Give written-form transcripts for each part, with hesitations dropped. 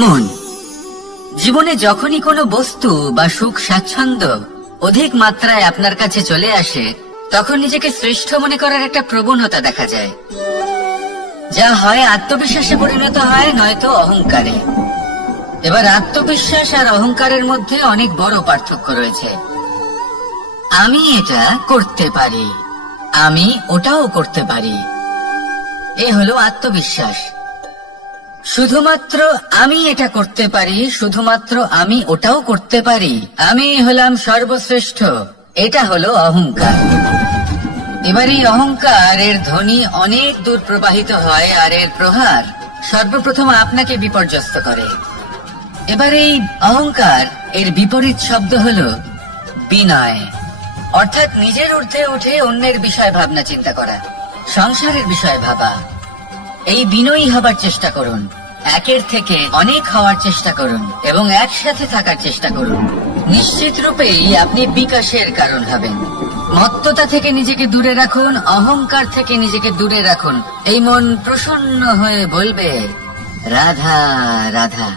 মন। জীবনে যখনই কোনো বস্তু বা সুখ স্বাচ্ছন্দ্য অধিক মাত্রায় আপনার কাছে চলে আসে, তখন নিজেকে শ্রেষ্ঠ মনে করার একটা প্রবণতা দেখা যায়, যা হয় আত্মবিশ্বাসে পরিণত হয়, নয়তো অহংকারে। এবার আত্মবিশ্বাস আর অহংকারের মধ্যে অনেক বড় পার্থক্য রয়েছে। আমি এটা করতে পারি, আমি ওটাও করতে পারি, এ হলো আত্মবিশ্বাস। শুধুমাত্র আমি এটা করতে পারি, শুধুমাত্র আমি ওটাও করতে পারি, আমি হলাম সর্বশ্রেষ্ঠ, এটা হলো অহংকার। এবার এই অহংকার এর ধ্বনি অনেক দূর প্রবাহিত হয়, আর এর প্রহার সর্বপ্রথম আপনাকে বিপর্যস্ত করে। এবার এই অহংকার এর বিপরীত শব্দ হলো বিনয়, অর্থাৎ নিজের ঊর্ধ্বে উঠে অন্যের বিষয় ভাবনা চিন্তা করা, সংসারের বিষয় ভাবা। এই বিনয়ী হবার চেষ্টা করুন, একের থেকে অনেক হওয়ার চেষ্টা করুন এবং একসাথে থাকার চেষ্টা করুন। নিশ্চিত রূপেই আপনি বিকাশের কারণ হবেন। মত্ততা থেকে নিজেকে দূরে রাখুন, অহংকার থেকে নিজেকে দূরে রাখুন। এই মন প্রসন্ন হয়ে বলবে, রাধা রাধা।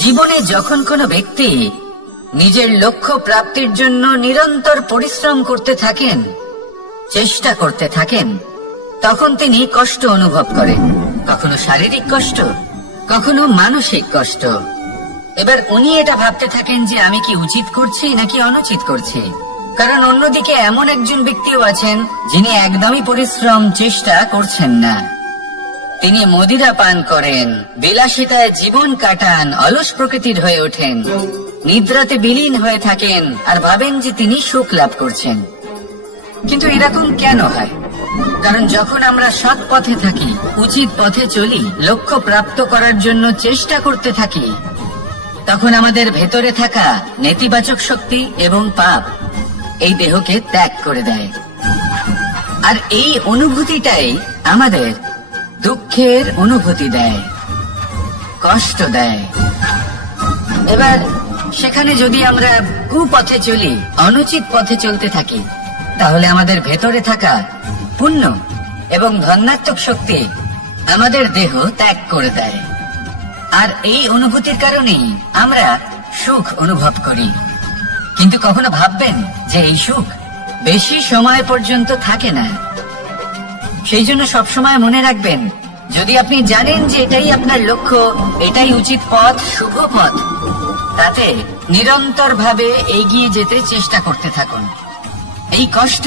জীবনে যখন কোনো ব্যক্তি নিজের লক্ষ্য প্রাপ্তির জন্য নিরন্তর পরিশ্রম করতে থাকেন, চেষ্টা করতে থাকেন, তখন তিনি কষ্ট অনুভব করেন, কখনো শারীরিক কষ্ট, কখনো মানসিক কষ্ট। এবার উনি এটা ভাবতে থাকেন যে আমি কি উচিত করছি নাকি অনুচিত করছি। কারণ অন্যদিকে এমন একজন ব্যক্তিও আছেন যিনি একদমই পরিশ্রম চেষ্টা করছেন না। তিনি মদিরা পান করেন, বিলাসিতায় জীবন কাটান, অলস প্রকৃতির হয়ে ওঠেন, নিদ্রাতে বিলীন হয়ে থাকেন আর ভাবেন যে তিনি সুখ লাভ করছেন। কিন্তু এরকম কেন হয়? কারণ যখন আমরা সৎ পথে থাকি, উচিত পথে চলি, লক্ষ্য প্রাপ্ত করার জন্য চেষ্টা করতে থাকি, তখন আমাদের ভেতরে থাকা নেতিবাচক শক্তি এবং পাপ এই দেহকে ত্যাগ করে দেয়। আর এই অনুভূতিটাই আমাদের দুঃখের অনুভূতি দেয়, কষ্ট দেয়। এবার সেখানে যদি আমরা কুপথে চলি, অনুচিত পথে চলতে থাকি, তাহলে আমাদের ভেতরে থাকা পুণ্য এবং ধনাত্মক শক্তি আমাদের দেহ ত্যাগ করে দেয়। আর এই অনুভূতির কারণেই আমরা সুখ অনুভব করি। কিন্তু কখনো ভাববেন যে এই সুখ বেশি সময় পর্যন্ত থাকে না। সেই জন্য সবসময় মনে রাখবেন, যদি আপনি জানেন যে এটাই আপনার লক্ষ্য, এটাই উচিত পথ, শুভ পথ, তাতে নিরন্তর ভাবে এগিয়ে যেতে চেষ্টা করতে থাকুন। এই কষ্ট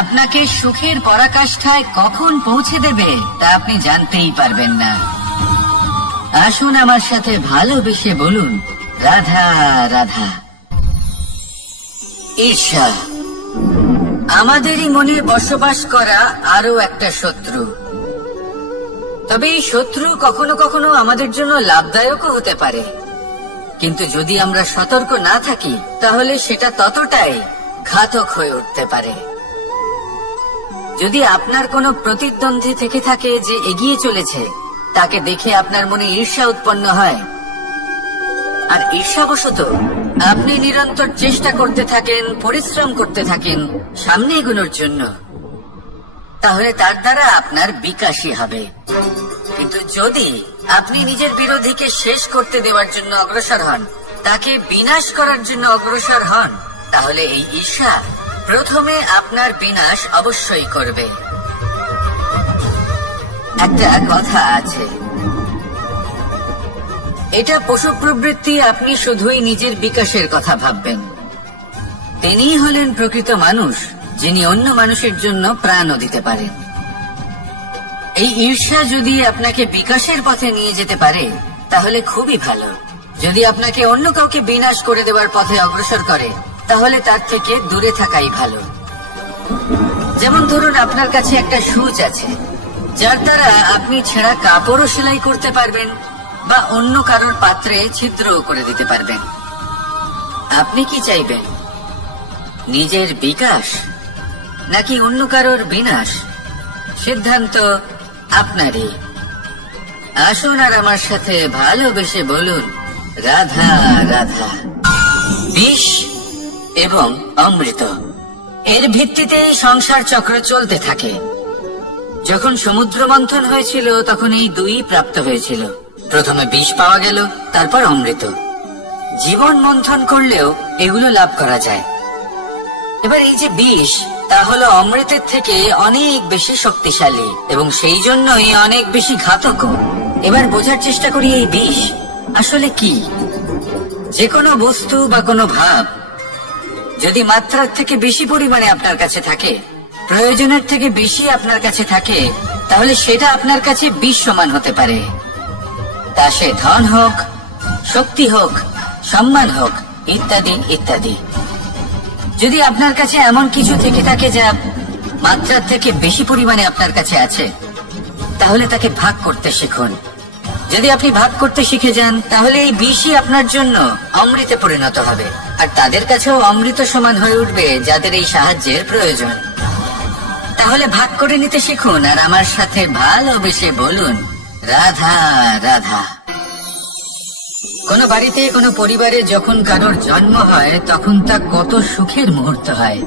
আপনাকে সুখের পরাকাষ্ঠায় কখন পৌঁছে দেবে তা আপনি জানতেই পারবেন না। আসুন আমার সাথে ভালোবেসে বলুন, রাধা রাধা। ঈর্ষা আমাদেরই মনে বসবাস করা আরো একটা শত্রু। তবে এই শত্রু কখনো কখনো আমাদের জন্য লাভদায়কও হতে পারে, কিন্তু যদি আমরা সতর্ক না থাকি তাহলে সেটা ততটাই ঘাতক হয়ে উঠতে পারে। যদি আপনার কোনো প্রতিদ্বন্দ্বী থেকে থাকে যে এগিয়ে চলেছে, তাকে দেখে আপনার মনে ঈর্ষা উৎপন্ন হয়, আর ঈর্ষাবশত আপনি নিরন্তর চেষ্টা করতে থাকেন, পরিশ্রম করতে থাকেন সামনে এগোনোর জন্য, তাহলে তার দ্বারা আপনার বিকাশই হবে। কিন্তু যদি আপনি নিজের বিরোধীকে শেষ করতে দেওয়ার জন্য অগ্রসর হন, তাকে বিনাশ করার জন্য অগ্রসর হন, তাহলে এই ঈর্ষা প্রথমে আপনার বিনাশ অবশ্যই করবে। একটা কথা আছে, এটা পশু প্রবৃত্তি, আপনি শুধুই নিজের বিকাশের কথা ভাববেন। তিনিই হলেন প্রকৃত মানুষ, যিনি অন্য মানুষের জন্য প্রাণও দিতে পারেন। এই ঈর্ষা যদি আপনাকে বিকাশের পথে নিয়ে যেতে পারে তাহলে খুবই ভালো। যদি আপনাকে অন্য কাউকে বিনাশ করে দেওয়ার পথে অগ্রসর করে, তাহলে তার থেকে দূরে থাকাই ভালো। যেমন ধরুন, আপনার কাছে একটা সূচ আছে, যার দ্বারা আপনি ছেঁড়া কাপড়ও সেলাই করতে পারবেন বা অন্য কারোর পাত্রে ছিদ্রও করে দিতে পারবেন। আপনি কি চাইবেন, নিজের বিকাশ নাকি অন্য কারোর বিনাশ? সিদ্ধান্ত আপনারই। আসুন আর আমার সাথে ভালোবেসে বলুন, রাধা রাধা। বিষ এবং অমৃত, এর ভিত্তিতে সংসার চক্র চলতে থাকে। যখন সমুদ্র মন্থন হয়েছিল তখন এই দুই প্রাপ্ত হয়েছিল। প্রথমে বিষ পাওয়া গেল, তারপর অমৃত। জীবন মন্থন করলেও এগুলো লাভ করা যায়। এবার এই যে বিষ, তা হলো অমৃতের থেকে অনেক বেশি শক্তিশালী এবং সেই জন্যই অনেক বেশি ঘাতক। এবার বোঝার চেষ্টা করি এই বিষ আসলে কি। যে কোনো বস্তু বা কোনো ভাব যদি মাত্রার থেকে বেশি পরিমাণে আপনার কাছে থাকে, প্রয়োজনের থেকে বেশি আপনার কাছে থাকে, তাহলে সেটা আপনার কাছে বিষ সমান হতে পারে। তা সে ধন হোক, শক্তি হোক, সম্মান হোক, ইত্যাদি ইত্যাদি। যদি আপনার কাছে এমন কিছু থেকে থাকে যা মাত্রার থেকে বেশি পরিমাণে আপনার কাছে আছে, তাহলে তাকে ভাগ করতে শিখুন। যদি আপনি ভাগ করতে শিখে যান, তাহলে এই বিষই আপনার জন্য অমৃতে পরিণত হবে, আর তাদের কাছেও অমৃত সমান হয়ে উঠবে যাদের এই সাহায্যের প্রয়োজন। তাহলে ভাগ করে নিতে শিখুন আর আমার সাথে ভালোবেসে বলুন, রাধা রাধা। কোনো বাড়িতে, কোনো পরিবারে যখন কারোর জন্ম হয়, তখন তা কত সুখের মুহূর্ত হয়।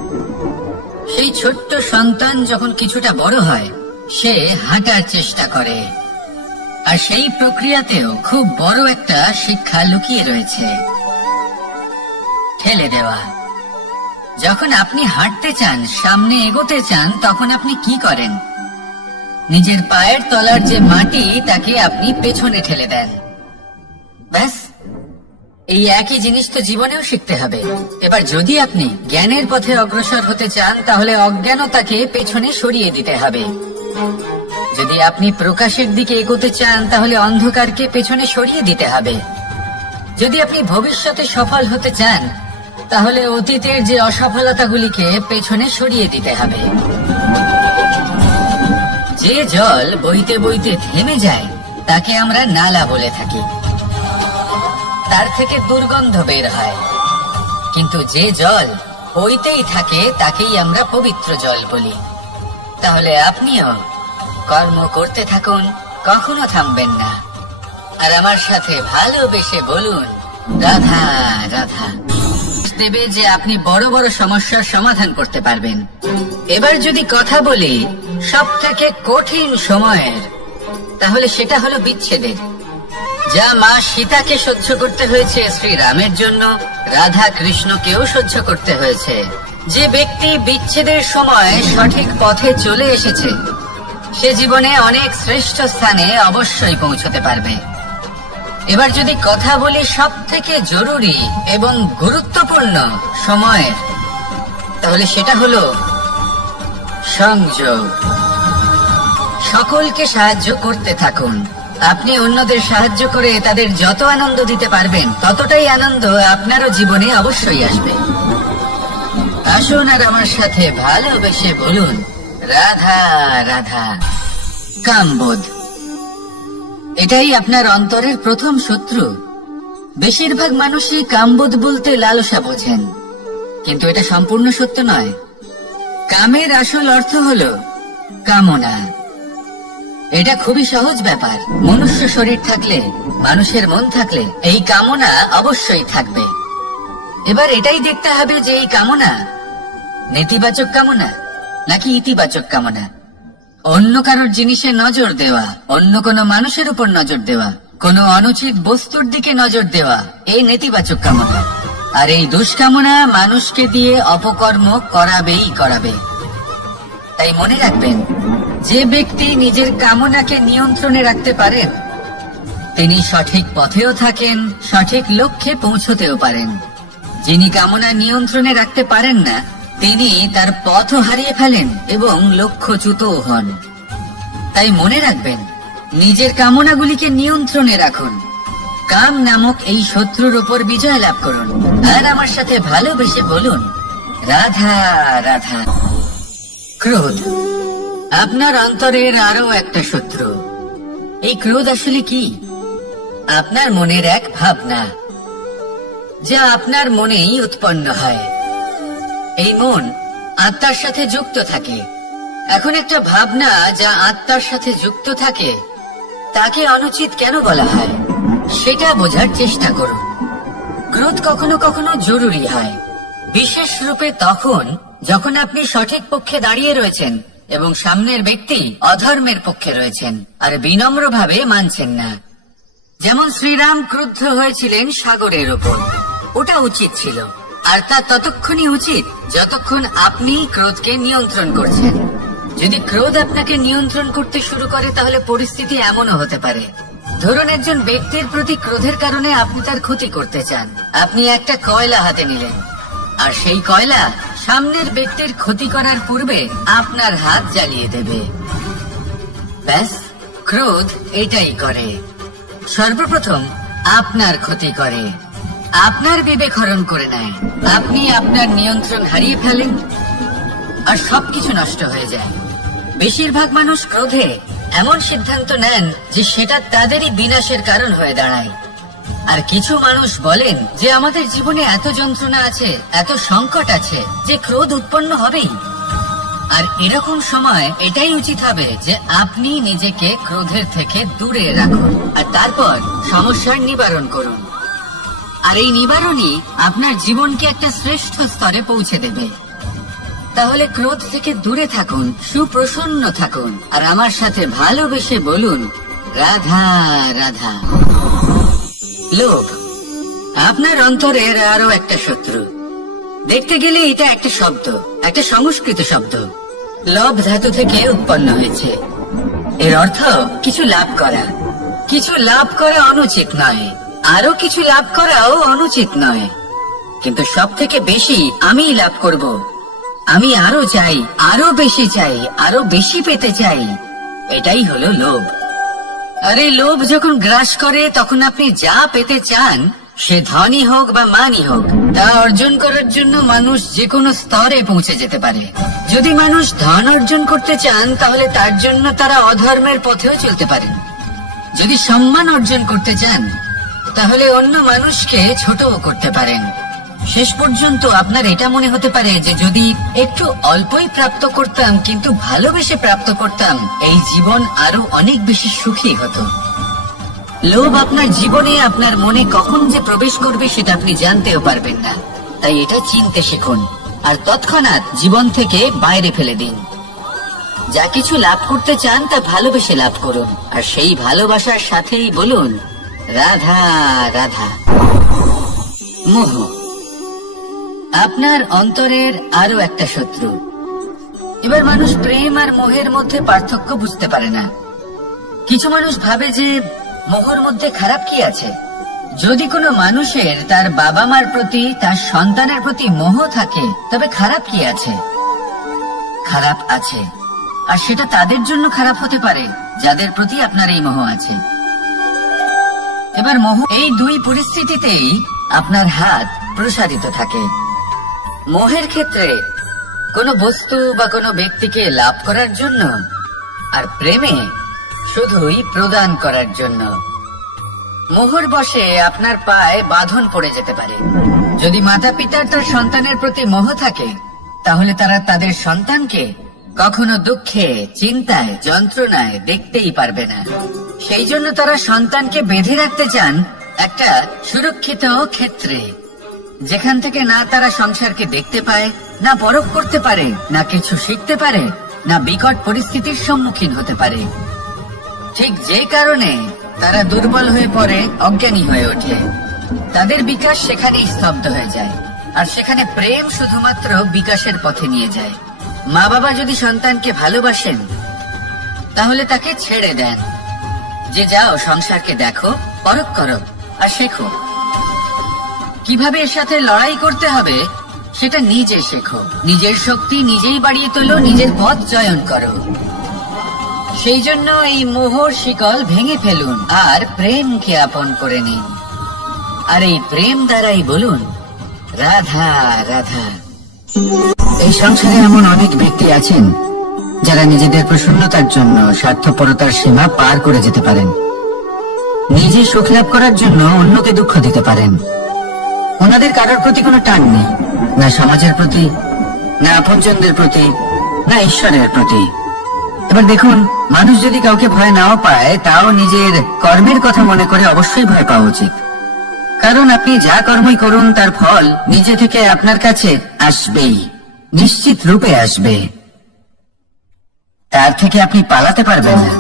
সেই ছোট্ট সন্তান যখন কিছুটা বড় হয়, সে হাঁটার চেষ্টা করে, আর সেই প্রক্রিয়াতেও খুব বড় একটা শিক্ষা লুকিয়ে রয়েছে, ঠেলে দেওয়া। যখন আপনি হাঁটতে চান, সামনে এগোতে চান, তখন আপনি কি করেন? নিজের পায়ের তলার যে মাটি, তাকে আপনি পেছনে ঠেলে দেন। ব্যাস, এই একই জিনিস তো জীবনেও শিখতে হবে। এবার যদি আপনি জ্ঞানের পথে অগ্রসর হতে চান, তাহলে অজ্ঞানতাকে পেছনে সরিয়ে দিতে হবে। যদি আপনি প্রকাশের দিকে এগোতে চান, তাহলে অন্ধকারকে পেছনে সরিয়ে দিতে হবে। যদি আপনি ভবিষ্যতে সফল হতে চান, তাহলে অতীতের যে অসফলতাগুলিকে পেছনে সরিয়ে দিতে হবে। যে জল বইতে বইতে থেমে যায়, তাকে আমরা নালা বলে থাকি। তার থেকে দুর্গন্ধ বের হয়, কিন্তু যে জল বইতেই থাকে, তাকেই আমরা পবিত্র জল বলি। তাহলে আপনিও কর্ম করতে থাকুন, কখনো থামবেন না, আর আমার সাথে ভালোবেসে বলুন, রাধা রাধা। দেবে যে আপনি বড় বড় সমস্যার সমাধান করতে পারবেন। এবার যদি কথা বলি সব থেকে কঠিন সময়ের, তাহলে সেটা হলো বিচ্ছেদের। যা মা সীতাকে সহ্য করতে হয়েছে শ্রীরামের জন্য, রাধা কৃষ্ণকেও সহ্য করতে হয়েছে। যে ব্যক্তি বিচ্ছেদের সময় সঠিক পথে চলে এসেছে, সে জীবনে অনেক শ্রেষ্ঠ স্থানে অবশ্যই পৌঁছতে পারবে। এবার যদি কথা বলি সব থেকে জরুরি এবং গুরুত্বপূর্ণ সময়ের, তাহলে সেটা হলো সংযোগ। সকলকে সাহায্য করতে থাকুন। আপনি অন্যদের সাহায্য করে তাদের যত আনন্দ দিতে পারবেন, ততটাই আনন্দ আপনারও জীবনে অবশ্যই আসবে। আসুন আর আমার সাথে ভালোবেসে বলুন, রাধা রাধা। কামবোধ, এটাই আপনার অন্তরের প্রথম শত্রু। বেশিরভাগ মানুষই কামবোধ বলতে লালসা বোঝেন, কিন্তু এটা সম্পূর্ণ সত্য নয়। কামের আসল অর্থ হলো কামনা। এটা খুবই সহজ ব্যাপার। মনুষ্য শরীর থাকলে, মানুষের মন থাকলে, এই কামনা অবশ্যই থাকবে। এবার এটাই দেখতে হবে যে এই কামনা নেতিবাচক কামনা নাকি ইতিবাচক কামনা। অন্য কারোর জিনিসে নজর দেওয়া, অন্য কোনো মানুষের উপর নজর দেওয়া, কোনো অনুচিত বস্তুর দিকে নজর দেওয়া, এই নেতিবাচক কামনা। আর এই দুষ্কামনা মানুষকে দিয়ে অপকর্ম করাবেই করাবে। তাই মনে রাখবেন, যে ব্যক্তি নিজের কামনাকে নিয়ন্ত্রণে রাখতে পারেন, তিনি সঠিক পথেও থাকেন, সঠিক লক্ষ্যে পৌঁছতেও পারেন। যিনি কামনা নিয়ন্ত্রণে রাখতে পারেন না, তিনি তার পথও হারিয়ে ফেলেন এবং লক্ষ্যচ্যুতও হন। তাই মনে রাখবেন, নিজের কামনাগুলিকে নিয়ন্ত্রণে রাখুন। কাম নামক এই শত্রুর উপর বিজয় লাভ করুন, আর আমার সাথে ভালোবেসে বলুন, রাধা রাধা। ক্রোধ, আপনার অন্তরের আরো একটা শত্রু। এই ক্রোধ আসলে কি? আপনার মনের এক ভাবনা, যা আপনার মনেই উৎপন্ন হয়। এই মন আত্মার সাথে যুক্ত থাকে। এখন একটা ভাবনা যা আত্মার সাথে যুক্ত থাকে, তাকে অনুচিত কেন বলা হয়, সেটা বোঝার চেষ্টা করুন। ক্রোধ কখনো কখনো জরুরি হয়, বিশেষ রূপে তখন যখন আপনি সঠিক পক্ষে দাঁড়িয়ে রয়েছেন এবং সামনের ব্যক্তি অধর্মের পক্ষে রয়েছেন আর বিনম্রভাবে মানছেন না। যেমন শ্রীরাম ক্রুদ্ধ হয়েছিলেন সাগরের ওপর, ওটা উচিত ছিল, আর তা ততক্ষণই উচিত যতক্ষণ আপনি ক্রোধকে নিয়ন্ত্রণ করছেন। যদি ক্রোধ আপনাকে নিয়ন্ত্রণ করতে শুরু করে তাহলে পরিস্থিতি এমনও হতে পারে, ধরুন একজন ব্যক্তির প্রতি ক্রোধের কারণে আপনি তার ক্ষতি করতে চান। আপনি একটা কয়লা হাতে নিলেন, আর সেই কয়লা সামনের ব্যক্তির ক্ষতি করার পূর্বে আপনার হাত জ্বালিয়ে দেবে। ব্যাস, ক্রোধ এটাই করে, সর্বপ্রথম আপনার ক্ষতি করে, আপনার বিবেক হরণ করে নেয়, আপনি আপনার নিয়ন্ত্রণ হারিয়ে ফেলেন, আর সবকিছু নষ্ট হয়ে যায়। বেশিরভাগ মানুষ ক্রোধে এমন সিদ্ধান্ত নেন যে সেটা তাদেরই বিনাশের কারণ হয়ে দাঁড়ায়। আর কিছু মানুষ বলেন যে আমাদের জীবনে এত যন্ত্রণা আছে, এত সংকট আছে যে ক্রোধ উৎপন্ন হবেই। আর এরকম সময় এটাই উচিত হবে যে আপনি নিজেকে ক্রোধের থেকে দূরে রাখুন, আর তারপর সমস্যার নিবারণ করুন। আর এই নিবারণই আপনার জীবনকে একটা শ্রেষ্ঠ স্তরে পৌঁছে দেবে। তাহলে ক্রোধ থেকে দূরে থাকুন, সুপ্রসন্ন থাকুন, আর আমার সাথে ভালোবেসে বলুন, রাধা রাধা। লোভ আপনার অন্তরের আরো একটা শত্রু। দেখতে গেলে এটা একটা শব্দ, একটা সংস্কৃত শব্দ, লোভ ধাতু থেকে উৎপন্ন হয়েছে। এর অর্থ কিছু লাভ করা। কিছু লাভ করা অনুচিত নয়, আরো কিছু লাভ করাও অনুচিত নয়, কিন্তু সব থেকে বেশি আমি লাভ করব, আমি আরো চাই, আরো বেশি চাই, আরো বেশি পেতে চাই, এটাই হলো লোভ। আর এই লোভ যখন গ্রাস করে তখন আপনি যা পেতে চান, সে ধনী হোক বা মানই হোক, তা অর্জন করার জন্য মানুষ যে কোনো স্তরে পৌঁছে যেতে পারে। যদি মানুষ ধন অর্জন করতে চান তাহলে তার জন্য তারা অধর্মের পথেও চলতে পারেন। যদি সম্মান অর্জন করতে চান তাহলে অন্য মানুষকে ছোটও করতে পারেন। শেষ পর্যন্ত আপনার এটা মনে হতে পারে যে যদি একটু অল্পই প্রাপ্ত করতাম, কিন্তু ভালোবেসে প্রাপ্ত করতাম, এই জীবন আরো অনেক বেশি সুখী হতো। লোভ আপনার জীবনে, আপনার মনে কখন যে প্রবেশ করবে সেটা আপনি জানতেও পারবেন না। তাই এটা চিনতে শিখুন, আর তৎক্ষণাৎ জীবন থেকে বাইরে ফেলে দিন। যা কিছু লাভ করতে চান তা ভালোবেসে লাভ করুন, আর সেই ভালোবাসার সাথেই বলুন, রাধা রাধা। মোহ আপনার অন্তরের আরো একটা শত্রু। এবার মানুষ প্রেম আর মোহের মধ্যে পার্থক্য বুঝতে পারে না। কিছু মানুষ ভাবে যে মোহর মধ্যে খারাপ কি আছে। যদি কোনো মানুষের তার বাবা মার প্রতি, তার সন্তানের প্রতি মোহ থাকে, তবে খারাপ কি আছে? খারাপ আছে, আর সেটা তাদের জন্য খারাপ হতে পারে যাদের প্রতি আপনার এই মোহ আছে। এবার মোহ, এই দুই পরিস্থিতিতেই আপনার হাত প্রসারিত থাকে। মোহের ক্ষেত্রে কোনো বস্তু বা কোনো ব্যক্তিকে লাভ করার জন্য, আর প্রেমে শুধুই প্রদান করার জন্য। মোহর বশে আপনার পায়ে বাঁধন পড়ে যেতে পারে। যদি মাতা পিতার তার সন্তানের প্রতি মোহ থাকে তাহলে তারা তাদের সন্তানকে কখনো দুঃখে, চিন্তায়, যন্ত্রণায় দেখতেই পারবে না। সেই জন্য তারা সন্তানকে বেঁধে রাখতে চান একটা সুরক্ষিত ক্ষেত্রে, যেখান থেকে না তারা সংসারকে দেখতে পায়, না পরখ করতে পারে, না কিছু শিখতে পারে, না বিকট পরিস্থিতির সম্মুখীন হতে পারে। ঠিক যে কারণে তারা দুর্বল হয়ে পড়ে, অজ্ঞানী হয়ে ওঠে। তাদের বিকাশ সেখানেই স্তব্ধ হয়ে যায়, আর সেখানে প্রেম শুধুমাত্র বিকাশের পথে নিয়ে যায়। মা বাবা যদি সন্তানকে ভালোবাসেন তাহলে তাকে ছেড়ে দেন, যে যাও সংসারকে দেখো, পরখ করো, আর শেখো। কিভাবে এর সাথে লড়াই করতে হবে সেটা নিজে শেখো। নিজের শক্তি নিজেই বাড়িয়ে তোলো, নিজের পথ চয়ন করো। সেই জন্য এই মোহর শিকল ভেঙে ফেলুন আর প্রেমকে আপন করে নিন। আর এই প্রেম দ্বারাই বলুন, রাধা রাধা। এই সংসারে এমন অনেক ব্যক্তি আছেন যারা নিজেদের প্রসন্নতার জন্য স্বার্থপরতার সীমা পার করে যেতে পারেন। নিজে সুখ লাভ করার জন্য অন্যকে দুঃখ দিতে পারেন। ওনাদের কারোর প্রতি কোনো টান নেই, না সমাজের প্রতি, না আপনজনদের প্রতি, না ঈশ্বরের প্রতি। এবার দেখুন, মানুষ যদি কাউকে ভয় নাও পায়, তাও নিজের কর্মের কথা মনে করে অবশ্যই ভয় পাওয়া উচিত। কারণ আপনি যা কর্মই করুন তার ফল নিজে থেকে আপনার কাছে আসবেই, নিশ্চিত রূপে আসবে। তার থেকে আপনি পালাতে পারবেন না।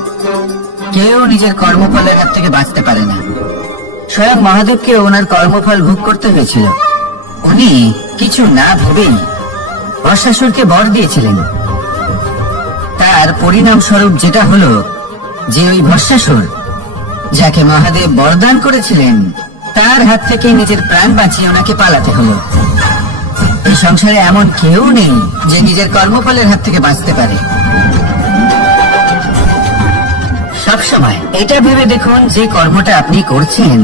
কেউ নিজের কর্মফলের হাত থেকে বাঁচতে পারে না। স্বয়ং মহাদেবকে ওনার কর্মফল ভোগ করতে হয়েছিল। উনি কিছু না ভেবেই বর্ষাসুরকে বর দিয়েছিলেন। তার পরিণাম স্বরূপ যেটা হলো যে ওই বর্ষাসুর, যাকে মহাদেব বরদান করেছিলেন, তার হাত থেকে নিজের প্রাণ বাঁচিয়ে ওনাকে পালাতে হলো। এই সংসারে এমন কেউ নেই যে নিজের কর্মফলের হাত থেকে বাঁচতে পারে। সবসময় এটা ভেবে দেখুন যে কর্মটা আপনি করছেন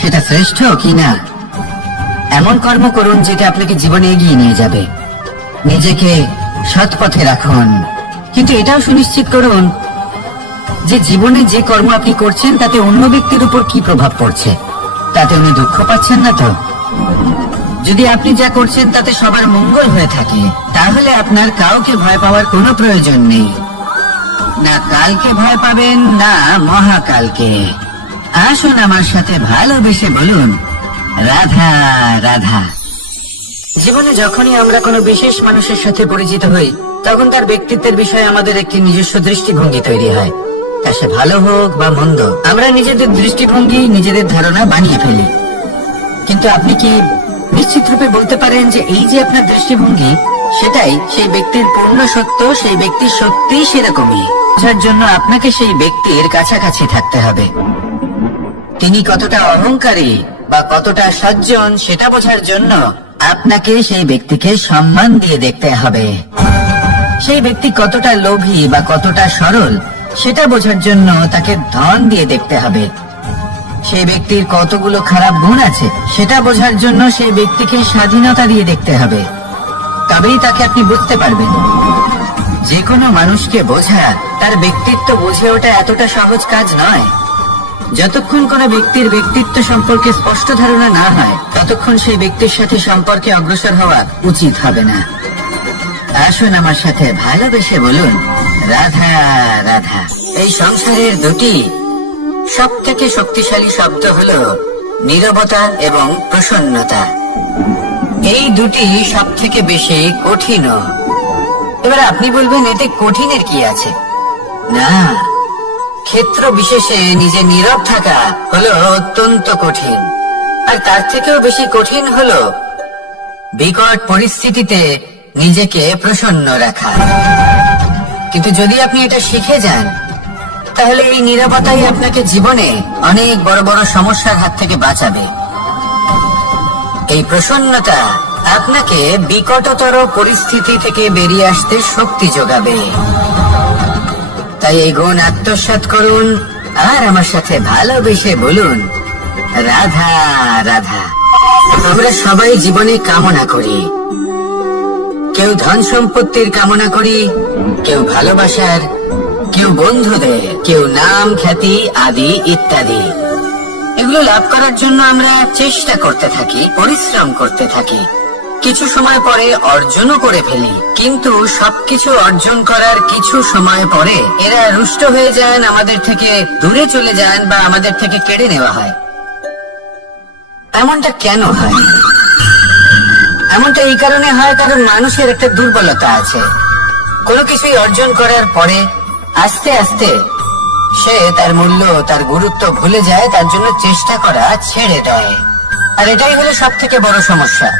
সেটা শ্রেষ্ঠ কিনা। এমন কর্ম করুন যেটা আপনাকে জীবনে এগিয়ে নিয়ে যাবে। নিজেকে সৎ পথে রাখুন, কিন্তু এটাও সুনিশ্চিত করুন যে জীবনে যে কর্ম আপনি করছেন তাতে অন্য ব্যক্তির উপর কি প্রভাব পড়ছে, তাতে উনি দুঃখ পাচ্ছেন না তো। যদি আপনি যা করছেন তাতে সবার মঙ্গল হয়ে থাকে, তাহলে আপনার কাউকে ভয় পাওয়ার কোনো প্রয়োজন নেই। না কালকে ভয় পাবেন, না মহাকালকে। আসুন আমার সাথে ভালোবেসে বলুন রাধা রাধা। জীবনে যখনই আমরা কোনো বিশেষ মানুষের সাথে পরিচিত হই, তখন তার ব্যক্তিত্বের বিষয়ে আমাদের একটি নিজস্ব দৃষ্টিভঙ্গি তৈরি হয়। তা সে ভালো হোক বা মন্দ, আমরা নিজেদের দৃষ্টিভঙ্গি, নিজেদের ধারণা বানিয়ে ফেলি। কিন্তু আপনি কি নিশ্চিত রূপে বলতে পারেন যে এই যে আপনার দৃষ্টিভঙ্গি, সেটাই সেই ব্যক্তির পূর্ণ সত্য, সেই ব্যক্তি সত্যিই সেরকমই? বোঝার জন্য আপনাকে সেই ব্যক্তির কাছাকাছি থাকতে হবে। তিনি কতটা অহংকারী বা কতটা সজ্জন সেটা বোঝার জন্য আপনাকে সেই ব্যক্তিকে সম্মান দিয়ে দেখতে হবে। সেই ব্যক্তি কতটা লোভী বা কতটা সরল সেটা বোঝার জন্য তাকে ধন দিয়ে দেখতে হবে। সেই ব্যক্তির কতগুলো খারাপ গুণ আছে সেটা বোঝার জন্য সেই ব্যক্তিকে স্বাধীনতা দিয়ে দেখতে হবে। তবেই তাকে আপনি বুঝতে পারবেন। যে কোনো মানুষকে বোঝা, তার ব্যক্তিত্ব বুঝে ওঠা এতটা সহজ কাজ নয়। যতক্ষণ কোনো ব্যক্তির ব্যক্তিত্ব সম্পর্কে স্পষ্ট ধারণা না হয়, ততক্ষণ সেই ব্যক্তির সাথে সম্পর্কে অগ্রসর হওয়া উচিত হবে না। আসুন আমার সাথে ভালোবেসে বলুন রাধা রাধা। এই সংসারের দুটি সব থেকে শক্তিশালী শব্দ হলো নীরবতা এবং প্রসন্নতা। এই দুটি সব থেকে বেশি কঠিন। এবার আপনি বলবেন এতে কঠিনের কি আছে? না, ক্ষেত্র বিশেষে নিজে নীরব থাকা হলো অত্যন্ত কঠিন। আর তার থেকেও বেশি কঠিন হলো বিকট পরিস্থিতিতে নিজেকে প্রসন্ন রাখা। কিন্তু যদি আপনি এটা শিখে যান, তাহলে এই নীরবতাই আপনাকে জীবনে অনেক বড় বড় সমস্যার হাত থেকে বাঁচাবে। এই প্রসন্নতা আপনাকে বিকটতর পরিস্থিতি থেকে বেরিয়ে আসতে শক্তি যোগাবে। তাই এই গুণ আত্মসাৎ করুন আর আমার সাথে ভালোবেসে বলুন রাধা রাধা। আমরা সবাই জীবনে কামনা করি। কেউ ধন সম্পত্তির কামনা করি, কেউ ভালোবাসার, কেউ বন্ধুদের, কেউ নাম খ্যাতি আদি ইত্যাদি। এগুলো লাভ করার জন্য আমরা চেষ্টা করতে থাকি, পরিশ্রম করতে থাকি। কিছু সময় পরে অর্জনও করে ফেলি, কিন্তু সবকিছু অর্জন করার কিছু সময় পরে এরা রুষ্ট হয়ে যান, আমাদের থেকে দূরে চলে যান বা আমাদের থেকে কেড়ে নেওয়া হয়। এমনটা কেন হয়? এমনটা এই কারণে হয় কারণ মানুষের একটা দুর্বলতা আছে। কোনো কিছুই অর্জন করার পরে আস্তে আস্তে সে তার মূল্য, তার গুরুত্ব ভুলে যায়, তার জন্য চেষ্টা করা ছেড়ে দেয়। আর এটাই হলো সব থেকে বড় সমস্যা।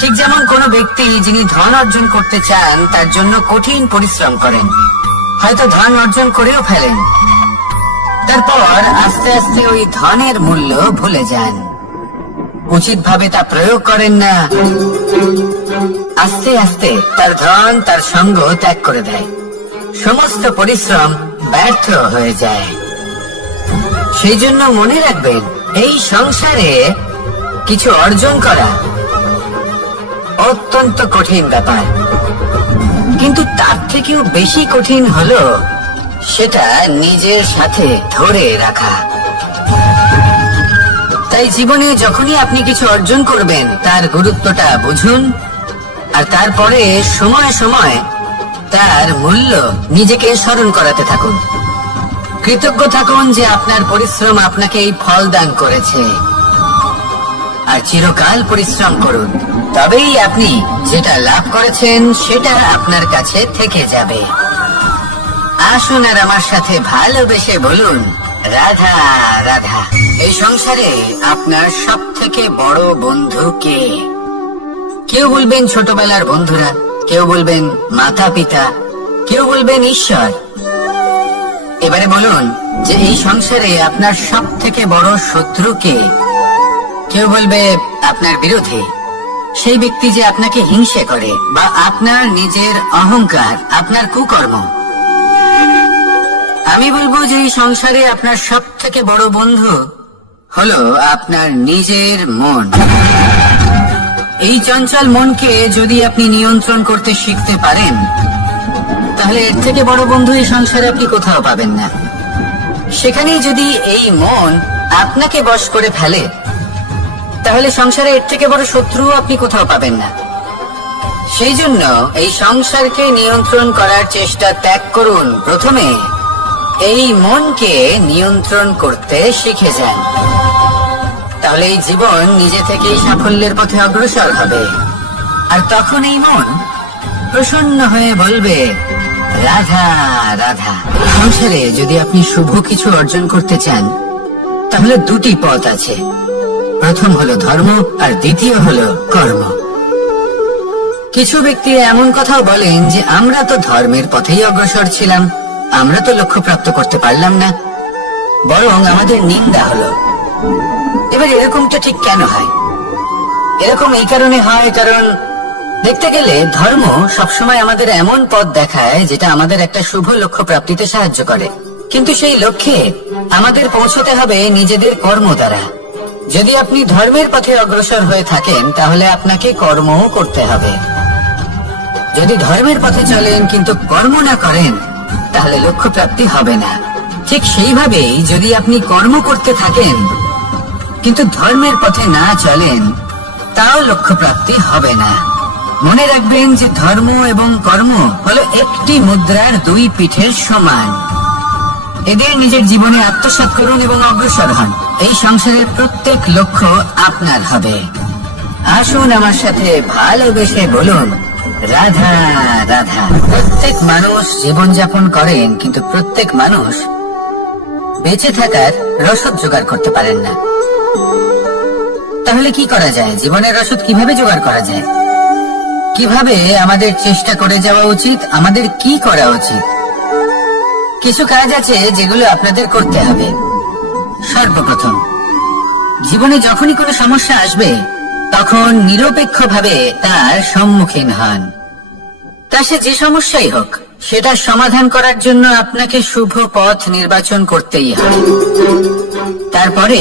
ঠিক যেমন কোনো ব্যক্তি যিনি ধন অর্জন করতে চান তার জন্য কঠিন পরিশ্রম করেন, হয়তো ধন অর্জন করেও ফেলেন, তারপর আস্তে আস্তে ওই ধনের মূল্য ভুলে যান, উচিতভাবে তা প্রয়োগ করেন না, আস্তে আস্তে তার ধন তার সঙ্গ ত্যাগ করে দেয়, সমস্ত পরিশ্রম ব্যর্থ হয়ে যায়। সেই জন্য মনে রাখবেন, এই সংসারে কিছু অর্জন করা অত্যন্ত কঠিন ব্যাপার, কিন্তু তার থেকেও বেশি কঠিন হলো সেটা নিজের সাথে ধরে রাখা। তাই জীবনে যখনই আপনি কিছু অর্জন করবেন তার গুরুত্বটা বুঝুন, আর তারপরে সময় সময় তার মূল্য নিজেকে স্মরণ করাতে থাকুন। কৃতজ্ঞ থাকুন যে আপনার পরিশ্রম আপনাকে এই ফল দান করেছে, আর চিরকাল পরিশ্রম করুন, তবেই আপনি যেটা লাভ করেছেন সেটা আপনার কাছে থেকে যাবে। আসুন আর আমার সাথে ভালোবেসে বলুন, রাধা রাধা। এই সংসারে আপনার সব থেকে বড় বন্ধু কে? কেউ বলবেন ছোটবেলার বন্ধুরা, কেউ বলবেন মাতা পিতা, কেউ বলবেন ঈশ্বর। এবারে বলুন যে এই সংসারে আপনার সব থেকে বড় শত্রু কে? কেউ বলবে আপনার বিরোধী, সেই ব্যক্তি যে আপনাকে হিংসে করে, বা আপনার নিজের অহংকার, আপনার কুকর্ম। আমি বলবো যে এই সংসারে আপনার সব থেকে বড় বন্ধু হলো আপনার নিজের মন। এই চঞ্চল মনকে যদি আপনি নিয়ন্ত্রণ করতে শিখতে পারেন, তাহলে এর থেকে বড় বন্ধু এই সংসারে আপনি কোথাও পাবেন না। সেখানেই যদি এই মন আপনাকে বশ করে ফেলে, তাহলে সংসারে এর থেকে বড় শত্রু আপনি কোথাও পাবেন না। সেই জন্য এই সংসারকে নিয়ন্ত্রণ করার চেষ্টা ত্যাগ করুন। প্রথমে এই মনকে নিয়ন্ত্রণ করতে শিখে যান, তাহলে এই জীবন নিজে থেকেই সাফল্যের পথে অগ্রসর হবে। আর তখন এই মন প্রসন্ন হয়ে বলবে, রাধা রাধা। সংসারে যদি আপনি শুভ কিছু অর্জন করতে চান, তাহলে দুটি পথ আছে। প্রথম হলো ধর্ম, আর দ্বিতীয় হলো কর্ম। কিছু ব্যক্তি এমন কথাও বলেন যে আমরা তো ধর্মের পথেই অগ্রসর ছিলাম, আমরা তো লক্ষ্য প্রাপ্ত করতে পারলাম না, বরং আমাদের নিন্দা হলো। এবার এরকমটা ঠিক কেন হয়? এরকম এই কারণে হয়, কারণ দেখতে গেলে ধর্ম সবসময় আমাদের এমন পথ দেখায় যেটা আমাদের একটা শুভ লক্ষ্য প্রাপ্তিতে সাহায্য করে, কিন্তু সেই লক্ষ্যে আমাদের পৌঁছতে হবে নিজেদের কর্ম দ্বারা। যদি আপনি ধর্মের পথে অগ্রসর হয়ে থাকেন, তাহলে আপনাকে কর্মও করতে হবে। যদি ধর্মের পথে চলেন কিন্তু কর্ম না করেন, তাহলে লক্ষ্য প্রাপ্তি হবে না। ঠিক সেইভাবেই যদি আপনি কর্ম করতে থাকেন কিন্তু ধর্মের পথে না চলেন, তাও লক্ষ্য প্রাপ্তি হবে না। মনে রাখবেন যে ধর্ম এবং কর্ম হলো একটি মুদ্রার দুই পিঠের সমান। এদের নিজের জীবনে আত্মসাৎ করুন এবং অগ্রসর হন। এই সংসারের প্রত্যেক লক্ষ্য আপনার হবে। আসুন আমার সাথে ভালোবেসে বলুন, রাধা রাধা। প্রত্যেক মানুষ জীবনযাপন করেন, কিন্তু প্রত্যেক মানুষ বেঁচে থাকার রসদ জোগাড় করতে পারেন না। তাহলে কি করা যায়? জীবনের রসদ কিভাবে জোগাড় করা যায়? কিভাবে আমাদের চেষ্টা করে যাওয়া উচিত? আমাদের কি করা উচিত? কিছু কাজ আছে যেগুলো আপনাদের করতে হবে। সর্বপ্রথম, জীবনে যখনই কোনো সমস্যা আসবে, তখন নিরপেক্ষভাবে তার সম্মুখীন হন। তা সে যে সমস্যাই হোক, সেটা সমাধান করার জন্য আপনাকে শুভ পথ নির্বাচন করতেই হয়। তারপরে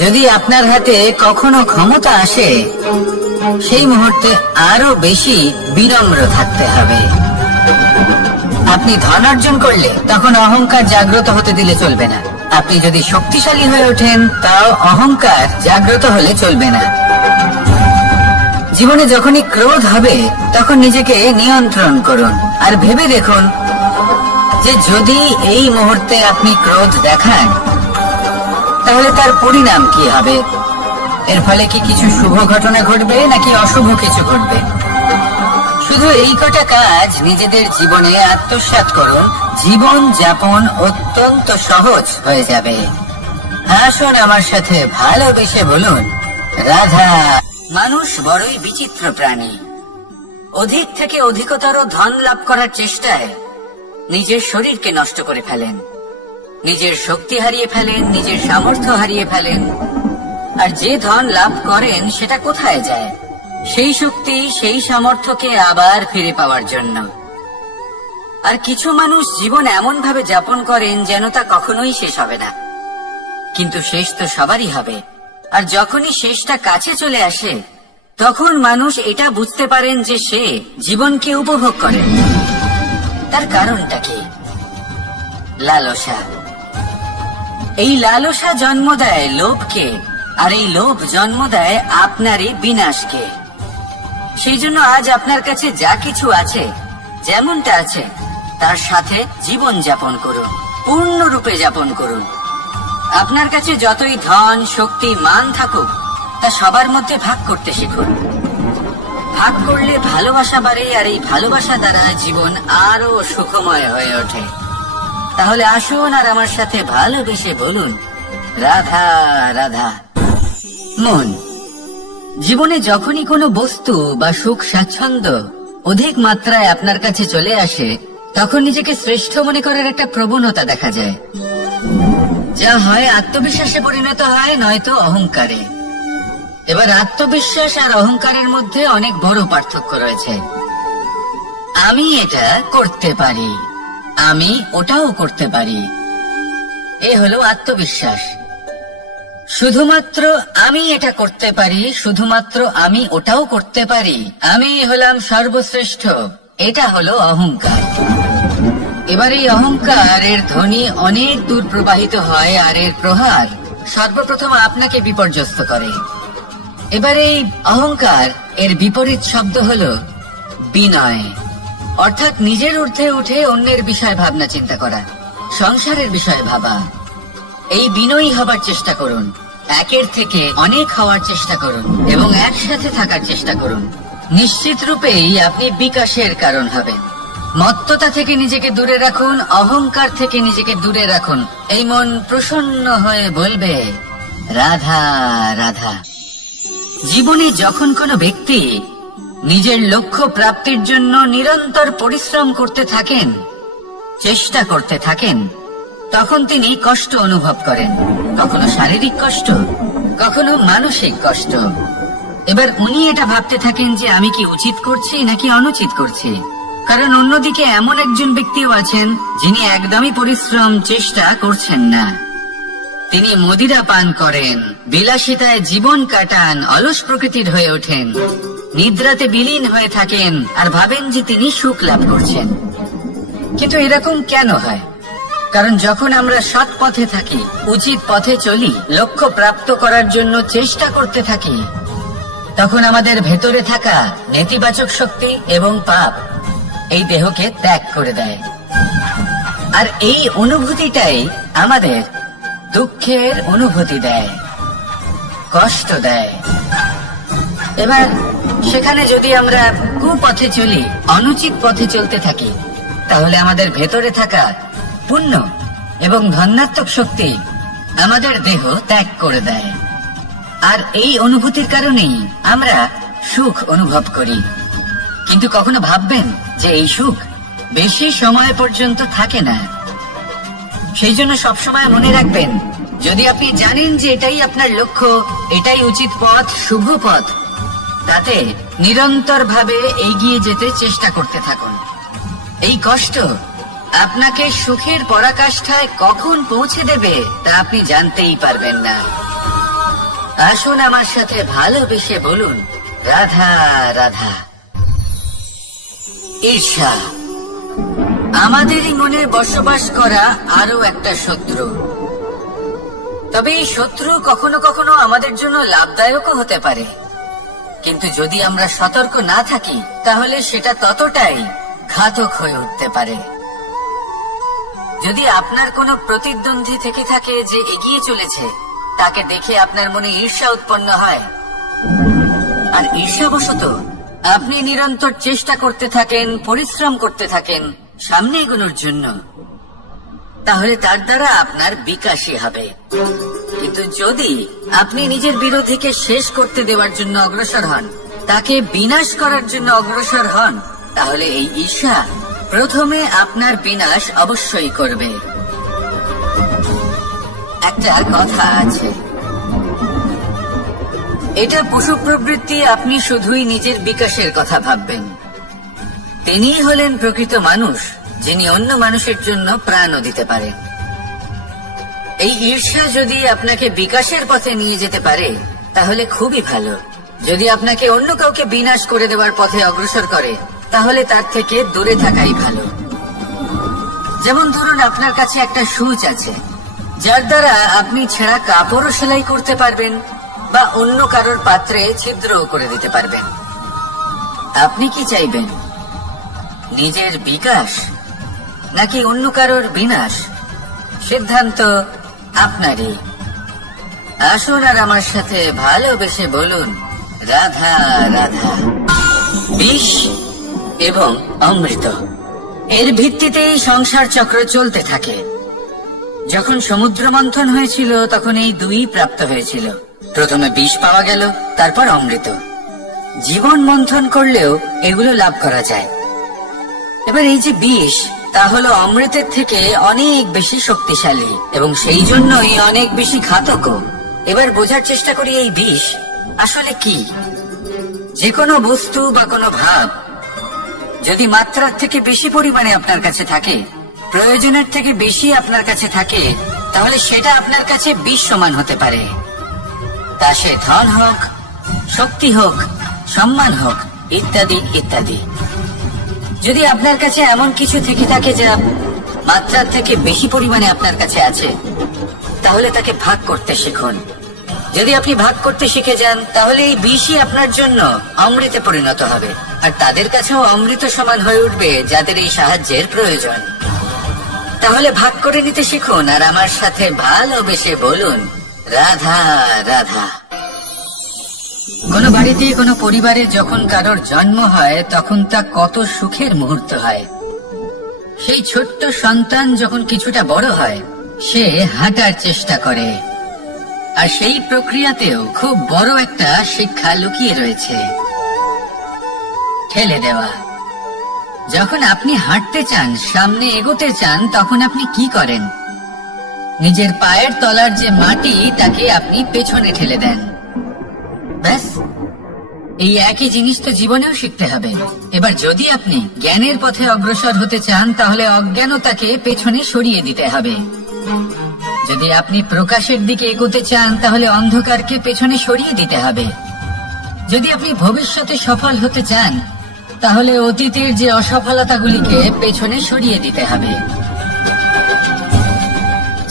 যদি আপনার হাতে কখনো ক্ষমতা আসে, সেই মুহূর্তে আরো বেশি বিনম্র থাকতে হবে। আপনি ধন অর্জন করলে তখন অহংকার জাগ্রত হতে দিলে চলবে না। আপনি যদি শক্তিশালী হয়ে ওঠেন, তাও অহংকার জাগ্রত হলে চলবে না। জীবনে যখনই ক্রোধ হবে, তখন নিজেকে নিয়ন্ত্রণ করুন, আর ভেবে দেখুন যে যদি এই মুহূর্তে আপনি ক্রোধ দেখান, তাহলে তার পরিণাম কি হবে। এর ফলে কি কিছু শুভ ঘটনা ঘটবে নাকি অশুভ কিছু ঘটবে? শুধু এই কটা কাজ নিজেদের জীবনে আত্মসাৎ করুন, জীবন যাপন অত্যন্ত সহজ হয়ে যাবে। আসুন আমার সাথে ভালোবেসে বলুন, রাধা। মানুষ বড়ই বিচিত্র প্রাণী। অধিক থেকে অধিকতর ধন লাভ করার চেষ্টায় নিজের শরীরকে নষ্ট করে ফেলেন, নিজের শক্তি হারিয়ে ফেলেন, নিজের সামর্থ্য হারিয়ে ফেলেন। আর যে ধন লাভ করেন সেটা কোথায় যায়? সেই শক্তি, সেই সামর্থ্যকে আবার ফিরে পাওয়ার জন্য। আর কিছু মানুষ জীবন এমন ভাবে যাপন করেন যেন তা কখনোই শেষ হবে না, কিন্তু শেষ তো সবারই হবে। আর যখনই শেষটা কাছে চলে আসে, তখন মানুষ এটা বুঝতে পারেন যে সে জীবনকে উপভোগ করেন। তার কারণটা কি? লালসা। এই লালসা জন্ম দেয় লোভকে, আর এই লোভ জন্ম দেয় আপনারই বিনাশকে। সেই জন্য আজ আপনার কাছে যা কিছু আছে, যেমনটা আছে, তার সাথে জীবন যাপন করুন, পূর্ণরূপে যাপন করুন। আপনার কাছে যতই ধন, শক্তি, মান থাকুক, তা সবার মধ্যে ভাগ করতে শিখুন। ভাগ করলে ভালোবাসা বাড়ে, আর এই ভালোবাসা দ্বারা জীবন আরো সুখময় হয়ে ওঠে। তাহলে আসুন আর আমার সাথে ভালোবেসে বলুন, রাধা রাধা। মন, জীবনে যখনই কোনো বস্তু বা সুখ স্বাচ্ছন্দ্য অধিক মাত্রায় আপনার কাছে চলে আসে, তখন নিজেকে শ্রেষ্ঠ মনে করার একটা প্রবণতা দেখা যায়, যা হয় আত্মবিশ্বাসে পরিণত হয়, নয়তো অহংকারে। এবার আত্মবিশ্বাস আর অহংকারের মধ্যে অনেক বড় পার্থক্য রয়েছে। আমি এটা করতে পারি, আমি ওটাও করতে পারি, এ হলো আত্মবিশ্বাস। শুধুমাত্র আমি এটা করতে পারি, শুধুমাত্র আমি ওটাও করতে পারি, আমি হলাম সর্বশ্রেষ্ঠ, এটা হলো অহংকার। এবার এই অহংকারের ধ্বনি অনেক দূর প্রবাহিত হয়, আর এর প্রহার সর্বপ্রথম আপনাকে বিপর্যস্ত করে। এবার এই অহংকার এর বিপরীত শব্দ হলো বিনয়, অর্থাৎ নিজের ঊর্ধ্বে উঠে অন্যের বিষয় ভাবনা চিন্তা করা, সংসারের বিষয়ে ভাবা। এই বিনয়ী হবার চেষ্টা করুন, একের থেকে অনেক হওয়ার চেষ্টা করুন এবং একসাথে থাকার চেষ্টা করুন। নিশ্চিত রূপেই আপনি বিকাশের কারণ হবেন। মত্ততা থেকে নিজেকে দূরে রাখুন, অহংকার থেকে নিজেকে দূরে রাখুন। এই মন প্রসন্ন হয়ে বলবে, রাধা রাধা। জীবনে যখন কোনো ব্যক্তি নিজের লক্ষ্য প্রাপ্তির জন্য নিরন্তর পরিশ্রম করতে থাকেন, চেষ্টা করতে থাকেন, তখন তিনি কষ্ট অনুভব করেন, কখনো শারীরিক কষ্ট, কখনো মানসিক কষ্ট। এবার উনি এটা ভাবতে থাকেন যে আমি কি উচিত করছি নাকি অনুচিত করছি। কারণ অন্যদিকে এমন একজন ব্যক্তিও আছেন যিনি একদমই পরিশ্রম চেষ্টা করছেন না। তিনি মদিরা পান করেন, বিলাসিতায় জীবন কাটান, অলস প্রকৃতির হয়ে ওঠেন, নিদ্রাতে বিলীন হয়ে থাকেন আর ভাবেন যে তিনি সুখ লাভ করছেন। কিন্তু এরকম কেন হয়? কারণ যখন আমরা সৎ পথে থাকি, উচিত পথে চলি, লক্ষ্য প্রাপ্ত করার জন্য চেষ্টা করতে থাকি, তখন আমাদের ভেতরে থাকা নেতিবাচক শক্তি এবং পাপ এই দেহকে ত্যাগ করে দেয়। আর এই অনুভূতিটাই আমাদের দুঃখের অনুভূতি দেয়, কষ্ট দেয়। এবার সেখানে যদি আমরা কুপথে চলি, অনুচিত পথে চলতে থাকি, তাহলে আমাদের ভেতরে থাকা পুণ্য এবং ধনাত্মক শক্তি আমাদের দেহ ত্যাগ করে দেয়। আর এই অনুভূতির কারণেই আমরা সুখ অনুভব করি। কিন্তু কখনো ভাববেন যে এই সুখ বেশি সময় পর্যন্ত থাকে না। সেই জন্য সবসময় মনে রাখবেন, যদি আপনি জানেন যে এটাই আপনার লক্ষ্য, এটাই উচিত পথ, শুভ পথ, তাতে নিরন্তর ভাবে এগিয়ে যেতে চেষ্টা করতে থাকুন। এই কষ্ট আপনাকে সুখের পরাকাষ্ঠায় কখন পৌঁছে দেবে তা আপনি জানতেই পারবেন না। আসুন আমার সাথে ভালোবেসে বলুন, রাধা রাধা। ঈর্ষা আমাদেরই মনে বসবাস করা আরো একটা শত্রু। তবে এই শত্রু কখনো কখনো আমাদের জন্য লাভদায়কও হতে পারে, কিন্তু যদি আমরা সতর্ক না থাকি তাহলে সেটা ততটাই ঘাতক হয়ে উঠতে পারে। যদি আপনার কোনো প্রতিদ্বন্দ্বী থেকে থাকে যে এগিয়ে চলেছে, তাকে দেখে আপনার মনে ঈর্ষা উৎপন্ন হয়, আর ঈর্ষাবশত আপনি নিরন্তর চেষ্টা করতে থাকেন, পরিশ্রম করতে থাকেন সামনে এগোনোর জন্য, তাহলে তার দ্বারা আপনার বিকাশই হবে। কিন্তু যদি আপনি নিজের বিরোধীকে শেষ করতে দেওয়ার জন্য অগ্রসর হন, তাকে বিনাশ করার জন্য অগ্রসর হন, তাহলে এই ঈর্ষা প্রথমে আপনার বিনাশ অবশ্যই করবে। একটা কথা আছে, এটা পশু প্রবৃত্তি। আপনি শুধুই নিজের বিকাশের কথা ভাববেন। তিনিই হলেন প্রকৃত মানুষ, যিনি অন্য মানুষের জন্য প্রাণও দিতে পারেন। এই ঈর্ষা যদি আপনাকে বিকাশের পথে নিয়ে যেতে পারে তাহলে খুবই ভালো। যদি আপনাকে অন্য কাউকে বিনাশ করে দেওয়ার পথে অগ্রসর করে, তাহলে তার থেকে দূরে থাকাই ভালো। যেমন ধরুন, আপনার কাছে একটা সূচ আছে, যার দ্বারা আপনি ছেঁড়া কাপড়ও সেলাই করতে পারবেন বা অন্য কারোর পাত্রে ছিদ্রও করে দিতে পারবেন। আপনি কি চাইবেন, নিজের বিকাশ নাকি অন্য কারোর বিনাশ? সিদ্ধান্ত আপনারই। আসুন আর আমার সাথে ভালোবেসে বলুন, রাধা রাধা। বিষ এবং অমৃত, এর ভিত্তিতেই সংসার চক্র চলতে থাকে। যখন সমুদ্র মন্থন হয়েছিল তখন এই দুই প্রাপ্ত হয়েছিল। প্রথমে বিষ পাওয়া গেল, তারপর অমৃত। জীবন মন্থন করলেও এগুলো লাভ করা যায়। এবার এই যে বিষ, তা হলো অমৃতের থেকে অনেক বেশি শক্তিশালী এবং সেই জন্যই অনেক বেশি ঘাতকও। এবার বোঝার চেষ্টা করি এই বিষ আসলে কি। যে কোনো বস্তু বা কোনো ভাব যদি মাত্রার থেকে বেশি পরিমাণে আপনার কাছে থাকে, প্রয়োজনের থেকে বেশি আপনার কাছে থাকে, তাহলে সেটা আপনার কাছে বিষ সমান হতে পারে। তা সে ধন হোক, শক্তি হোক, সম্মান হোক, ইত্যাদি ইত্যাদি। যদি আপনার কাছে এমন কিছু থেকে থাকে যা মাত্রার থেকে বেশি পরিমাণে আপনার কাছে আছে, তাহলে তাকে ভাগ করতে শিখুন। যদি আপনি ভাগ করতে শিখে যান, তাহলে এই বিষই আপনার জন্য অমৃতে পরিণত হবে, আর তাদের কাছেও অমৃত সমান হয়ে উঠবে যাদের এই সাহায্যের প্রয়োজন। তাহলে ভাগ করে নিতে শিখুন আর আমার সাথে ভালোবেসে বলুন, রাধা রাধা। কোনো বাড়িতে, কোনো পরিবারে যখন কারোর জন্ম হয়, তখন তা কত সুখের মুহূর্ত হয়। সেই ছোট্ট সন্তান যখন কিছুটা বড় হয়, সে হাঁটার চেষ্টা করে, আর সেই প্রক্রিয়াতেও খুব বড় একটা শিক্ষা লুকিয়ে রয়েছে, ঠেলে দেওয়া। যখন আপনি হাঁটতে চান, সামনে এগোতে চান, তখন আপনি কি করেন? নিজের পায়ের তলার যে মাটি, তাকে আপনি পেছনে ঠেলে দেন। ব্যাস, এই একই জিনিস তো জীবনেও শিখতে হবে। এবার যদি আপনি জ্ঞানের পথে অগ্রসর হতে চান, তাহলে অজ্ঞানতাকে পেছনে সরিয়ে দিতে হবে। যদি আপনি প্রকাশের দিকে এগোতে চান, তাহলে অন্ধকারকে পেছনে সরিয়ে দিতে হবে। যদি আপনি ভবিষ্যতে সফল হতে চান, তাহলে অতীতের যে অসফলতাগুলিকে পেছনে সরিয়ে দিতে হবে।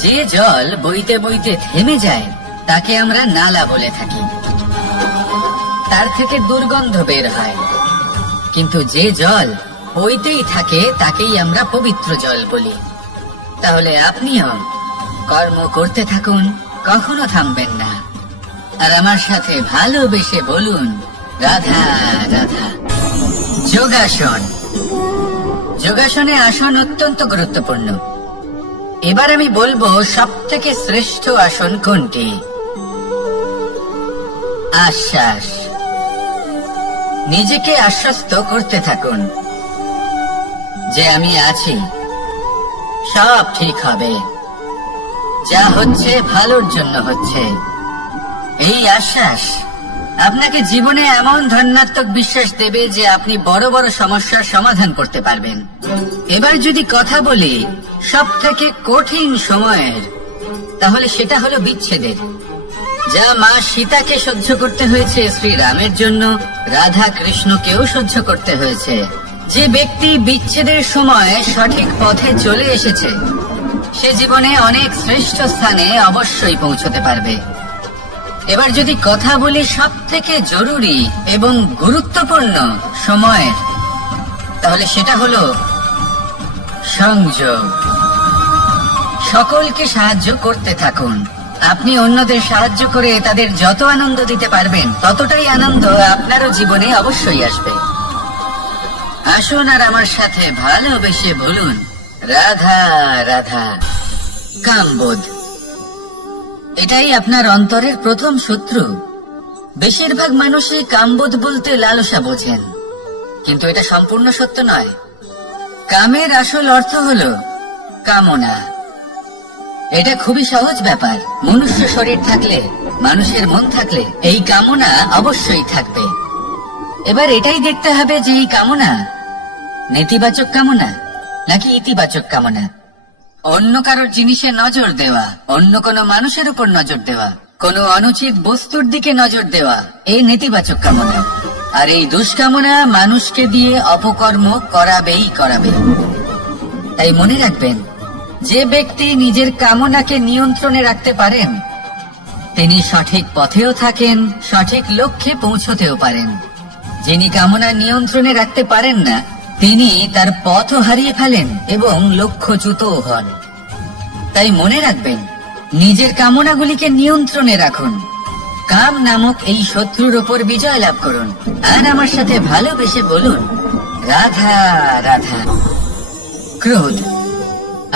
যে জল বইতে বইতে থেমে যায়, তাকে আমরা নালা বলে থাকি। তার থেকে দুর্গন্ধ বের হয়, কিন্তু যে জল বইতেই থাকে তাকেই আমরা পবিত্র জল বলি। তাহলে আপনিও কর্ম করতে থাকুন, কখনো থামবেন না, আর আমার সাথে ভালোবেসে বলুন, রাধা রাধা। যোগাসন। যোগাসনে আসন অত্যন্ত গুরুত্বপূর্ণ। এবার আমি বলবো সব থেকে শ্রেষ্ঠ আসন কোনটি। আশ্বাস। নিজেকে আশ্বস্ত করতে থাকুন যে আমি আছি, সব ঠিক হবে, যা হচ্ছে ভালোর জন্য হচ্ছে। এই আশ্বাস আপনাকে জীবনে এমন ধন্যাত্মক বিশ্বাস দেবে যে আপনি বড় বড় সমস্যার সমাধান করতে পারবেন। এবার যদি কথা বলি সব থেকে কঠিন সময়ের, তাহলে সেটা হলো বিচ্ছেদের। যা মা সীতাকে সহ্য করতে হয়েছে, শ্রীরামের জন্য রাধা কৃষ্ণকেও সহ্য করতে হয়েছে। যে ব্যক্তি বিচ্ছেদের সময় সঠিক পথে চলে এসেছে, সে জীবনে অনেক শ্রেষ্ঠ স্থানে অবশ্যই পৌঁছতে পারবে। এবার যদি কথা বলি সব থেকে জরুরি এবং গুরুত্বপূর্ণ সময়ের, তাহলে সেটা হলো সংযোগ। সকলকে সাহায্য করতে থাকুন। আপনি অন্যদের সাহায্য করে তাদের যত আনন্দ দিতে পারবেন, ততটাই আনন্দ আপনারও জীবনে অবশ্যই আসবে। আসুন আর আমার সাথে ভালোবেসে বলুন, রাধা রাধা। কামবোধ, এটাই আপনার অন্তরের প্রথম শত্রু। বেশিরভাগ মানুষই কামবোধ বলতে লালসা বোঝেন, কিন্তু এটা সম্পূর্ণ সত্য নয়। কামের আসল অর্থ হলো কামনা। এটা খুবই সহজ ব্যাপার। মনুষ্য শরীর থাকলে, মানুষের মন থাকলে এই কামনা অবশ্যই থাকবে। এবার এটাই দেখতে হবে যে এই কামনা নেতিবাচক কামনা নাকি ইতিবাচক কামনা। অন্য কারোর জিনিসে নজর দেওয়া, অন্য কোনো মানুষের উপর নজর দেওয়া, কোনো অনুচিত বস্তুর দিকে নজর দেওয়া, এই নেতিবাচক কামনা। আর এই দুষ্কামনা মানুষকে দিয়ে অপকর্ম করাবেই করাবে। তাই মনে রাখবেন, যে ব্যক্তি নিজের কামনাকে নিয়ন্ত্রণে রাখতে পারেন, তিনি সঠিক পথেও থাকেন, সঠিক লক্ষ্যে পৌঁছতেও পারেন। যিনি কামনা নিয়ন্ত্রণে রাখতে পারেন না, তিনি তার পথও হারিয়ে ফেলেন এবং লক্ষ্যচ্যুতও হন। তাই মনে রাখবেন, নিজের কামনাগুলিকে নিয়ন্ত্রণে রাখুন কাম নামক এই শত্রুর ওপর বিজয় লাভ করুন আর আমার সাথে ভালোবেসে বলুন, রাধা রাধা। ক্রোধ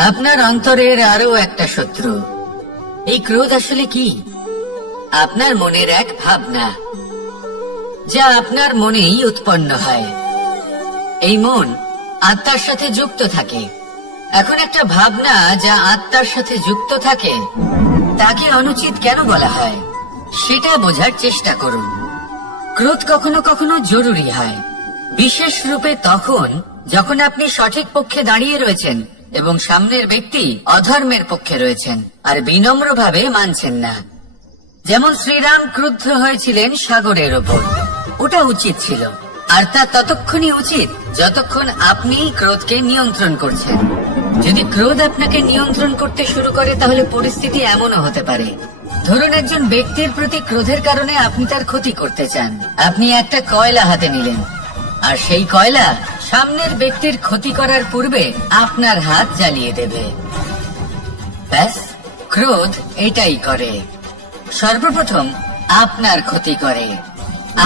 আপনার অন্তরের আরো একটা শত্রু। এই ক্রোধ আসলে কি? আপনার মনের এক ভাবনা, যা আপনার মনেই উৎপন্ন হয়। এই মন আত্মার সাথে যুক্ত থাকে। এখন একটা ভাবনা যা আত্মার সাথে যুক্ত থাকে, তাকে অনুচিত কেন বলা হয় সেটা বোঝার চেষ্টা করুন। ক্রোধ কখনো কখনো জরুরি হয়, বিশেষ রূপে তখন যখন আপনি সঠিক পক্ষে দাঁড়িয়ে রয়েছেন এবং সামনের ব্যক্তি অধর্মের পক্ষে রয়েছেন আর বিনম্রভাবে মানছেন না। যেমন শ্রীরাম ক্রুদ্ধ হয়েছিলেন সাগরের ওপর, ওটা উচিত ছিল, আর তা ততক্ষণই উচিত যতক্ষণ আপনি ক্রোধকে নিয়ন্ত্রণ করছেন। যদি ক্রোধ আপনাকে নিয়ন্ত্রণ করতে শুরু করে তাহলে পরিস্থিতি এমনও হতে পারে, ধরুন একজন ব্যক্তির প্রতি ক্রোধের কারণে আপনি তার ক্ষতি করতে চান। আপনি একটা কয়লা হাতে নিলেন আর সেই কয়লা সামনের ব্যক্তির ক্ষতি করার পূর্বে আপনার হাত জ্বালিয়ে দেবে। ব্যাস, ক্রোধ এটাই করে, সর্বপ্রথম আপনার ক্ষতি করে,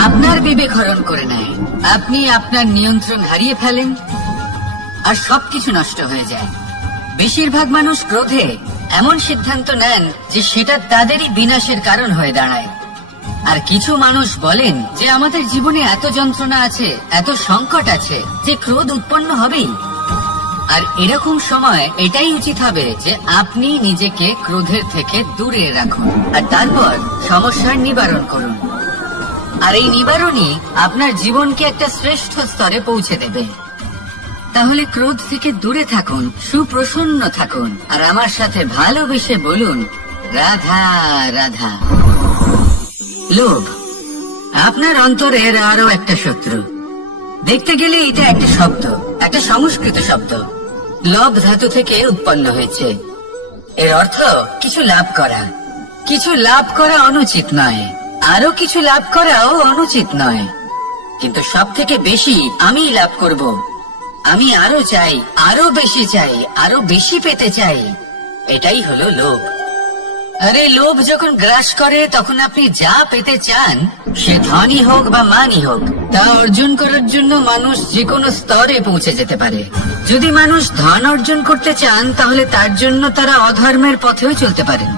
আপনার বিবেক হরণ করে নেয়, আপনি আপনার নিয়ন্ত্রণ হারিয়ে ফেলেন আর সবকিছু নষ্ট হয়ে যায়। বেশিরভাগ মানুষ ক্রোধে এমন সিদ্ধান্ত নেন যে সেটা তাদেরই বিনাশের কারণ হয়ে দাঁড়ায়। আর কিছু মানুষ বলেন যে আমাদের জীবনে এত যন্ত্রণা আছে, এত সংকট আছে যে ক্রোধ উৎপন্ন হবেই। আর এরকম সময় এটাই উচিত হবে যে আপনি নিজেকে ক্রোধের থেকে দূরে রাখুন আর তারপর সমস্যার নিবারণ করুন। আর এই নিবারণই আপনার জীবনকে একটা শ্রেষ্ঠ স্তরে পৌঁছে দেবে। তাহলে ক্রোধ থেকে দূরে থাকুন, সুপ্রসন্ন থাকুন আর আমার সাথে ভালোবেসে বলুন, রাধা রাধা। লোভ আপনার অন্তরের আরো একটা শত্রু। দেখতে গেলে এটা একটা শব্দ, একটা সংস্কৃত শব্দ, লব ধাতু থেকে উৎপন্ন হয়েছে। এর অর্থ কিছু লাভ করা। কিছু লাভ করা অনুচিত নয়, আরো কিছু লাভ করাও অনুচিত নয়, কিন্তু সব থেকে বেশি আমি লাভ করব, আমি আরো চাই, আরো বেশি চাই, আরো বেশি পেতে চাই, এটাই হলো লোভ। আরে লোভ যখন গ্রাস করে তখন আপনি যা পেতে চান, সে ধনই হোক বা মানই হোক, তা অর্জন করার জন্য মানুষ যে কোনো স্তরে পৌঁছে যেতে পারে। যদি মানুষ ধন অর্জন করতে চান তাহলে তার জন্য তারা অধর্মের পথেও চলতে পারেন।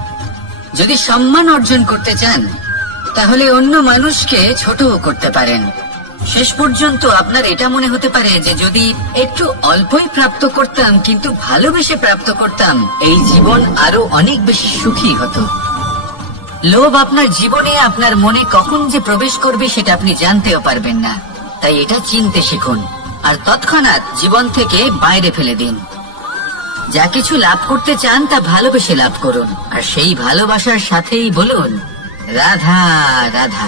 যদি সম্মান অর্জন করতে চান তাহলে অন্য মানুষকে ছোটও করতে পারেন। শেষ পর্যন্ত আপনার এটা মনে হতে পারে যে যদি একটু অল্পই প্রাপ্ত করতাম কিন্তু ভালোবেসে প্রাপ্ত করতাম, এই জীবন আরো অনেক বেশি সুখী হতো। লোভ আপনার জীবনে, আপনার মনে কখন যে প্রবেশ করবে সেটা আপনি জানতেও পারবেন না। তাই এটা চিনতে শিখুন আর তৎক্ষণাৎ জীবন থেকে বাইরে ফেলে দিন। যা কিছু লাভ করতে চান তা ভালোবেসে লাভ করুন আর সেই ভালোবাসার সাথেই বলুন, রাধা রাধা।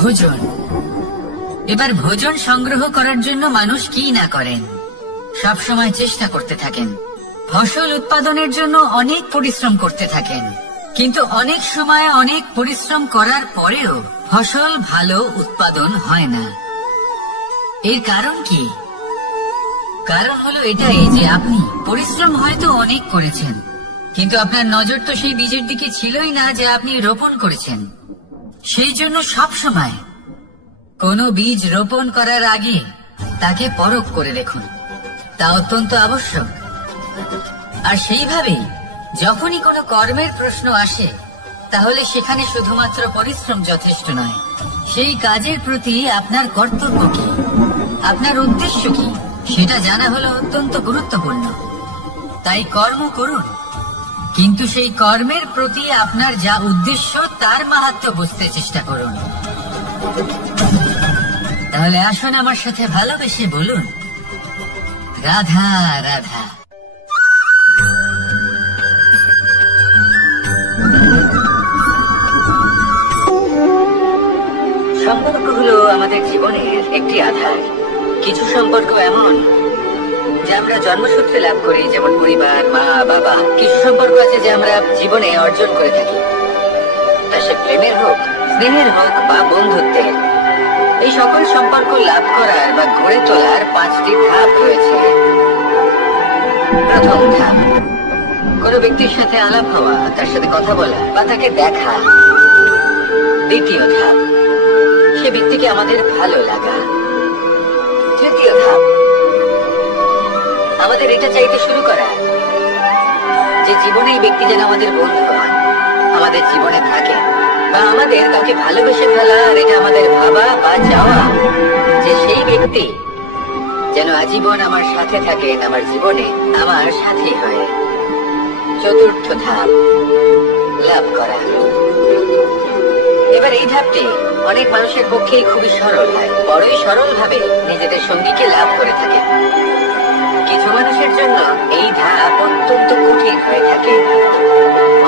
ভোজন। এবার ভোজন সংগ্রহ করার জন্য মানুষ কি না করেন, সব সময় চেষ্টা করতে থাকেন। ফসল উৎপাদনের জন্য অনেক পরিশ্রম করতে থাকেন, কিন্তু অনেক সময় অনেক পরিশ্রম করার পরেও ফসল ভালো উৎপাদন হয় না। এর কারণ কি? কারণ হলো এটাই যে আপনি পরিশ্রম হয়তো অনেক করেছেন, কিন্তু আপনার নজর তো সেই বীজের দিকে ছিলই না যে আপনি রোপণ করেছেন। সেই জন্য সব সময় কোনো বীজ রোপণ করার আগে তাকে পরখ করে দেখুন, তা অত্যন্ত আবশ্যক। আর সেইভাবেই যখনই কোনো কর্মের প্রশ্ন আসে তাহলে সেখানে শুধুমাত্র পরিশ্রম যথেষ্ট নয়, সেই কাজের প্রতি আপনার কর্তব্য কি, আপনার উদ্দেশ্য কি, সেটা জানা হলো অত্যন্ত গুরুত্বপূর্ণ। তাই কর্ম করুন, কিন্তু সেই কর্মের প্রতি আপনার যা উদ্দেশ্য তার মাহাত্ম্য বুঝতে চেষ্টা করুন। তাহলে আসুন আমার সাথে ভালোবেসে বলুন, রাধা রাধা। সম্পর্ক হলো আমাদের জীবনের একটি আধার। কিছু সম্পর্ক এমন যে আমরা জন্মসূত্রে লাভ করি, যেমন পরিবার, মা বাবা। কিছু সম্পর্ক আছে যে আমরা জীবনে অর্জন করে থাকি, তা সে প্রেমের হোক, স্নেহের হোক বা বন্ধুত্বের। এই সকল সম্পর্ক লাভ করার বা গড়ে তোলার 5টি ধাপ রয়েছে। প্রথম ধাপ, কোনো ব্যক্তির সাথে আলাপ হওয়া, তার সাথে কথা বলা বা তাকে দেখা। দ্বিতীয় ধাপ, সে ব্যক্তিকে আমাদের ভালো লাগা। তৃতীয় ধাপ, আমাদের এটা চাইতে শুরু করা যে জীবনে এই ব্যক্তি যেন আমাদের বন্ধু হন, আমাদের জীবনে থাকে, বা আমাদের কাউকে ভালোবেসে ফেলা। আর এটা আমাদের ভাবা বা চাওয়া যে সেই ব্যক্তি যেন আজীবন আমার সাথে থাকেন, আমার জীবনে আমার সাথী হয়ে। চতুর্থ ধাপ, লাভ করা। এবার এই ধাপটি অনেক মানুষের পক্ষেই খুবই সরল হয়, বড়ই সরল ভাবে নিজেদের সঙ্গীকে লাভ করে থাকে। কিছু মানুষের জন্য এই ধাপ অত্যন্ত কঠিন হয়ে থাকে।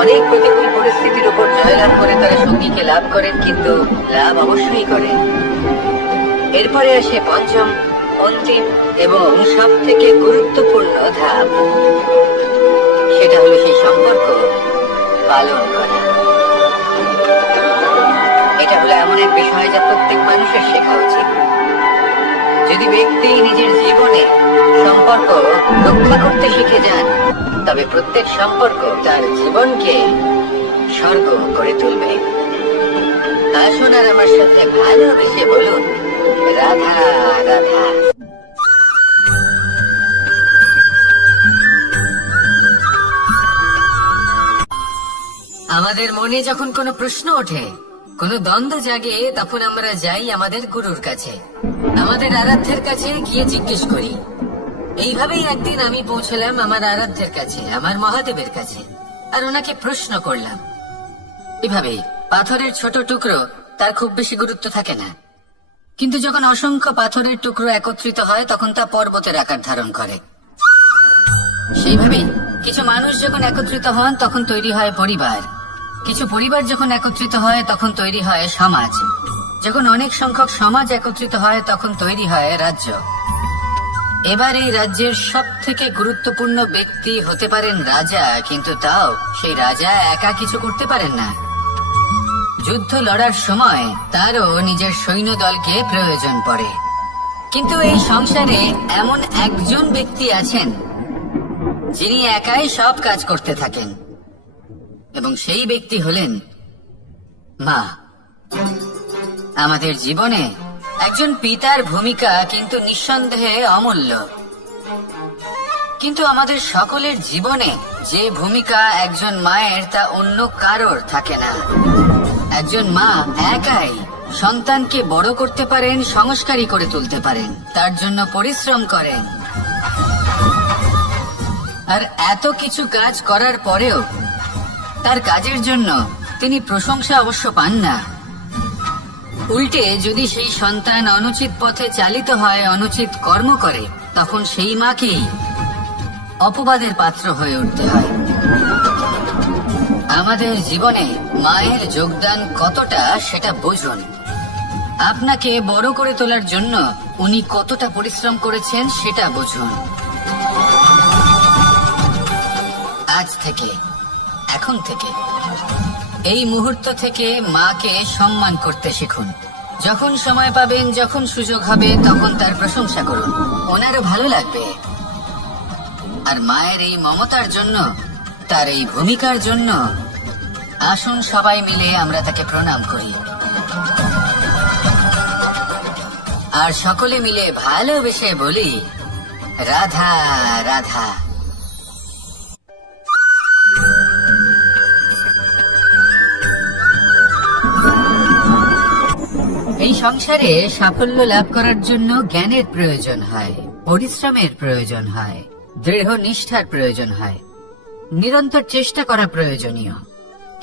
অনেক প্রতিকূল পরিস্থিতির উপর জয়লাভ করে তারা সঙ্গীকে লাভ করেন, কিন্তু লাভ অবশ্যই করেন। এরপরে আসে পঞ্চম, অন্তিম এবং সব থেকে গুরুত্বপূর্ণ ধাপ, সেটা হলো সেই সম্পর্ক পালন করা। এটা হলো এমন এক বিষয় যা প্রত্যেক মানুষের শেখা উচিত। যদি ব্যক্তি নিজের জীবনে সম্পর্ক রক্ষা করতে শিখে যান, তবে প্রত্যেক সম্পর্ক তার জীবনকে স্বর্গ করে তুলবে। আসুন আর আমার সাথে ভালোবেসে বলুন, রাধা রাধা। আমাদের মনে যখন কোনো প্রশ্ন ওঠে, কোনো দ্বন্দ্ব জাগে, তখন আমরা যাই আমাদের গুরুর কাছে, আমাদের আরাধ্যের কাছে গিয়ে জিজ্ঞেস করি। এইভাবেই একদিন আমি পৌঁছলাম আমার আরাধ্যের কাছে, আমার মহাদেবের কাছে, আর ওনাকে প্রশ্ন করলাম। এভাবেই পাথরের ছোট টুকরো, তার খুব বেশি গুরুত্ব থাকে না, কিন্তু যখন অসংখ্য পাথরের টুকরো একত্রিত হয় তখন তা পর্বতের আকার ধারণ করে। সেইভাবেই কিছু মানুষ যখন একত্রিত হন তখন তৈরি হয় পরিবার, কিছু পরিবার যখন একত্রিত হয় তখন তৈরি হয় সমাজ, যখন অনেক সংখ্যক সমাজ একত্রিত হয় তখন তৈরি হয় রাজ্য। এবার এই রাজ্যের সব থেকে গুরুত্বপূর্ণ ব্যক্তি হতে পারেন রাজা, কিন্তু তাও সেই রাজা একা কিছু করতে পারেন না। যুদ্ধ লড়ার সময় তারও নিজের সৈন্যদলকে প্রয়োজন পড়ে। কিন্তু এই সংসারে এমন একজন ব্যক্তি আছেন যিনি একাই সব কাজ করতে থাকেন, এবং সেই ব্যক্তি হলেন মা। আমাদের জীবনে একজন পিতার ভূমিকা কিন্তু নিঃসন্দেহে অমূল্য, কিন্তু আমাদের সকলের জীবনে যে ভূমিকা একজন মায়ের তা অন্য কারোর থাকে না। একজন মা একাই সন্তানকে বড় করতে পারেন, সংস্কারী করে তুলতে পারেন, তার জন্য পরিশ্রম করেন। আর এত কিছু কাজ করার পরেও তার কাজের জন্য তিনি প্রশংসা অবশ্য পান না। উল্টে যদি সেই সন্তান অনুচিত পথে চালিত হয়, অনুচিত কর্ম করে, তখন সেই মাকেই অপবাদের পাত্র হয়ে উঠতে হয়। আমাদের জীবনে মায়ের যোগদান কতটা সেটা বুঝুন। আপনাকে বড় করে তোলার জন্য উনি কতটা পরিশ্রম করেছেন সেটা বুঝুন। আজ থেকে, এখন থেকে, এই মুহূর্ত থেকে মাকে সম্মান করতে শিখুন। যখন সময় পাবেন, যখন সুযোগ হবে, তখন তার প্রশংসা করুন, ওনারও ভালো লাগবে। আর মায়ের এই মমতার জন্য, তার এই ভূমিকার জন্য আসুন সবাই মিলে আমরা তাকে প্রণাম করি, আর সকলে মিলে ভালোবেসে বলি, রাধা রাধা। এই সংসারে সাফল্য লাভ করার জন্য জ্ঞানের প্রয়োজন হয়, পরিশ্রমের প্রয়োজন হয়, দৃঢ় নিষ্ঠার প্রয়োজন হয়, নিরন্তর চেষ্টা করা প্রয়োজনীয়।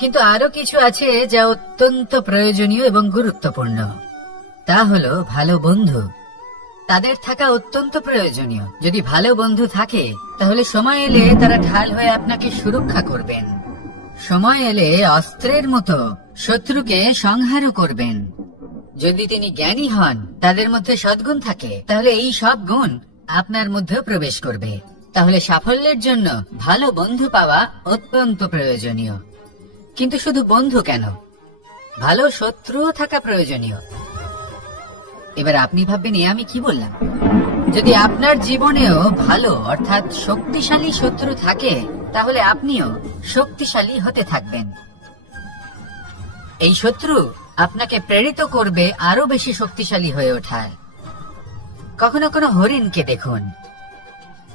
কিন্তু আরো কিছু আছে যা অত্যন্ত প্রয়োজনীয় এবং গুরুত্বপূর্ণ। তা হলো ভালো বন্ধু। তাদের থাকা অত্যন্ত প্রয়োজনীয়। যদি ভালো বন্ধু থাকে তাহলে সময় এলে তারা ঢাল হয়ে আপনাকে সুরক্ষা করবেন। সময় এলে অস্ত্রের মতো শত্রুকে সংহারও করবেন। যদি তিনি জ্ঞানী হন, তাদের মধ্যে সদ্গুণ থাকে, তাহলে এই সব গুণ আপনার মধ্যেও প্রবেশ করবে। তাহলে সাফল্যের জন্য ভালো বন্ধু পাওয়া অত্যন্ত প্রয়োজনীয়। কিন্তু শুধু বন্ধু কেন, ভালো শত্রুও থাকা প্রয়োজনীয়। এবার আপনি ভাববেন, আমি কি বললাম? যদি আপনার জীবনেও ভালো অর্থাৎ শক্তিশালী শত্রু থাকে, তাহলে আপনিও শক্তিশালী হতে থাকবেন। এই শত্রু আপনাকে প্রেরিত করবে আরো বেশি শক্তিশালী হয়ে ওঠার। কখনো কোনো হরিণকে দেখুন,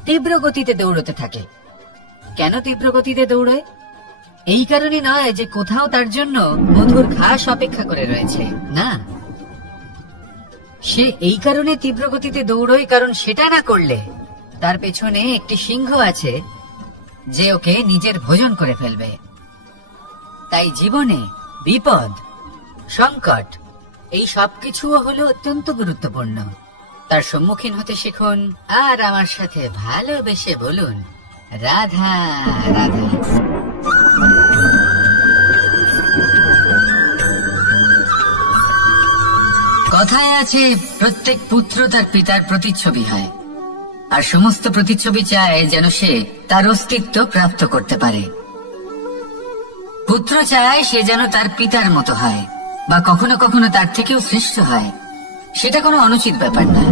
তীব্র গতিতে দৌড়তে থাকে। কেন তীব্র গতিতে দৌড়য়? এই কারণে নয় যে কোথাও তার জন্য মধুর ঘাস অপেক্ষা করে রয়েছে, না, সে এই কারণে তীব্র গতিতে দৌড়য় কারণ সেটা না করলে তার পেছনে একটি সিংহ আছে যে ওকে নিজের ভোজন করে ফেলবে। তাই জীবনে বিপদ, সংকট এই সবকিছুও হলো অত্যন্ত গুরুত্বপূর্ণ। তার সম্মুখীন হতে শিখুন আর আমার সাথে ভালোবেসে বলুন, রাধা রাধা। কথায় আছে, প্রত্যেক পুত্র তার পিতার প্রতিচ্ছবি হয়, আর সমস্ত প্রতিচ্ছবি চায় যেন সে তার অস্তিত্ব প্রাপ্ত করতে পারে। পুত্র চায় সে যেন তার পিতার মতো হয়, বা কখনো কখনো তার থেকেও শ্রেষ্ঠ হয়। সেটা কোনো অনুচিত ব্যাপার না।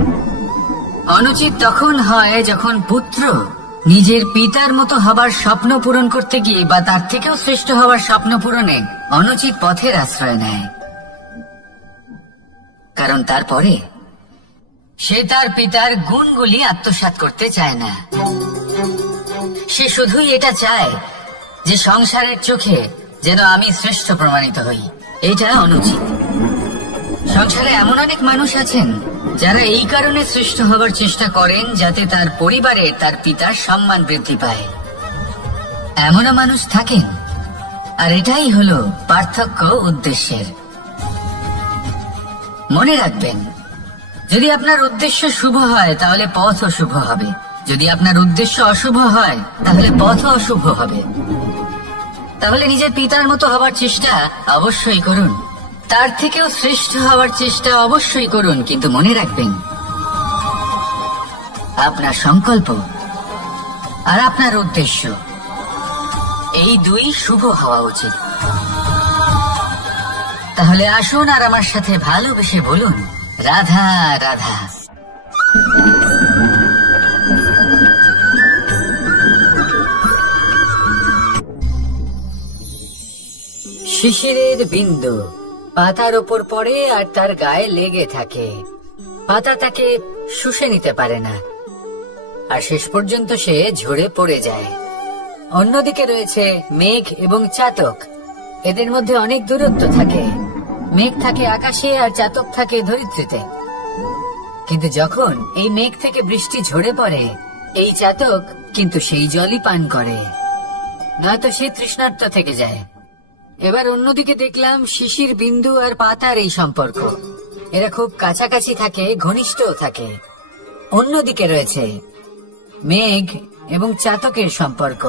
অনুচিত তখন হয় যখন পুত্র নিজের পিতার মতো হবার স্বপ্ন পূরণ করতে গিয়ে বা তার থেকেও শ্রেষ্ঠ হওয়ার স্বপ্ন পূরণে অনুচিত পথের আশ্রয় নেয়। কারণ তারপরে সে তার পিতার গুণগুলি আত্মসাৎ করতে চায় না। সে শুধুই এটা চায় যে সংসারের চোখে যেন আমি শ্রেষ্ঠ প্রমাণিত হই। এটা অনুচিত। সংসারে এমন অনেক মানুষ আছেন যারা এই কারণে শ্রেষ্ঠ হবার চেষ্টা করেন যাতে তার পরিবারে তার পিতার সম্মান বৃদ্ধি পায়। এমনও মানুষ থাকেন, আর এটাই হলো পার্থক্য উদ্দেশ্যের। মনে রাখবেন, যদি আপনার উদ্দেশ্য শুভ হয় তাহলে পথও শুভ হবে, যদি আপনার উদ্দেশ্য অশুভ হয় তাহলে পথও অশুভ হবে। তাহলে নিজের পিতার মতো হবার চেষ্টা অবশ্যই করুন, তার থেকেও শ্রেষ্ঠ হওয়ার চেষ্টা অবশ্যই করুন, কিন্তু মনে রাখবেন আপনার সংকল্প আর আপনার উদ্দেশ্য এই দুই শুভ হওয়া উচিত। তাহলে আসুন আর আমার সাথে ভালোবেসে বলুন, রাধা রাধা। শিশিরের বিন্দু পাতার ওপর পড়ে আর তার গায়ে লেগে থাকে। পাতা তাকে শুষে নিতে পারে না, আর শেষ পর্যন্ত সে ঝরে পড়ে যায়। অন্যদিকে রয়েছে মেঘ এবং চাতক। এদের মধ্যে অনেক দূরত্ব থাকে। মেঘ থাকে আকাশে আর চাতক থাকে ধরিত্রীতে। কিন্তু যখন এই মেঘ থেকে বৃষ্টি ঝরে পড়ে, এই চাতক কিন্তু সেই জলই পান করে, নয়তো সে তৃষ্ণার্ত থেকে যায়। এবার অন্যদিকে দেখলাম শিশির বিন্দু আর পাতার এই সম্পর্ক। এরা খুব কাছাকাছি থাকে, ঘনিষ্ঠও থাকে। অন্যদিকে রয়েছে মেঘ এবং চাতকের সম্পর্ক,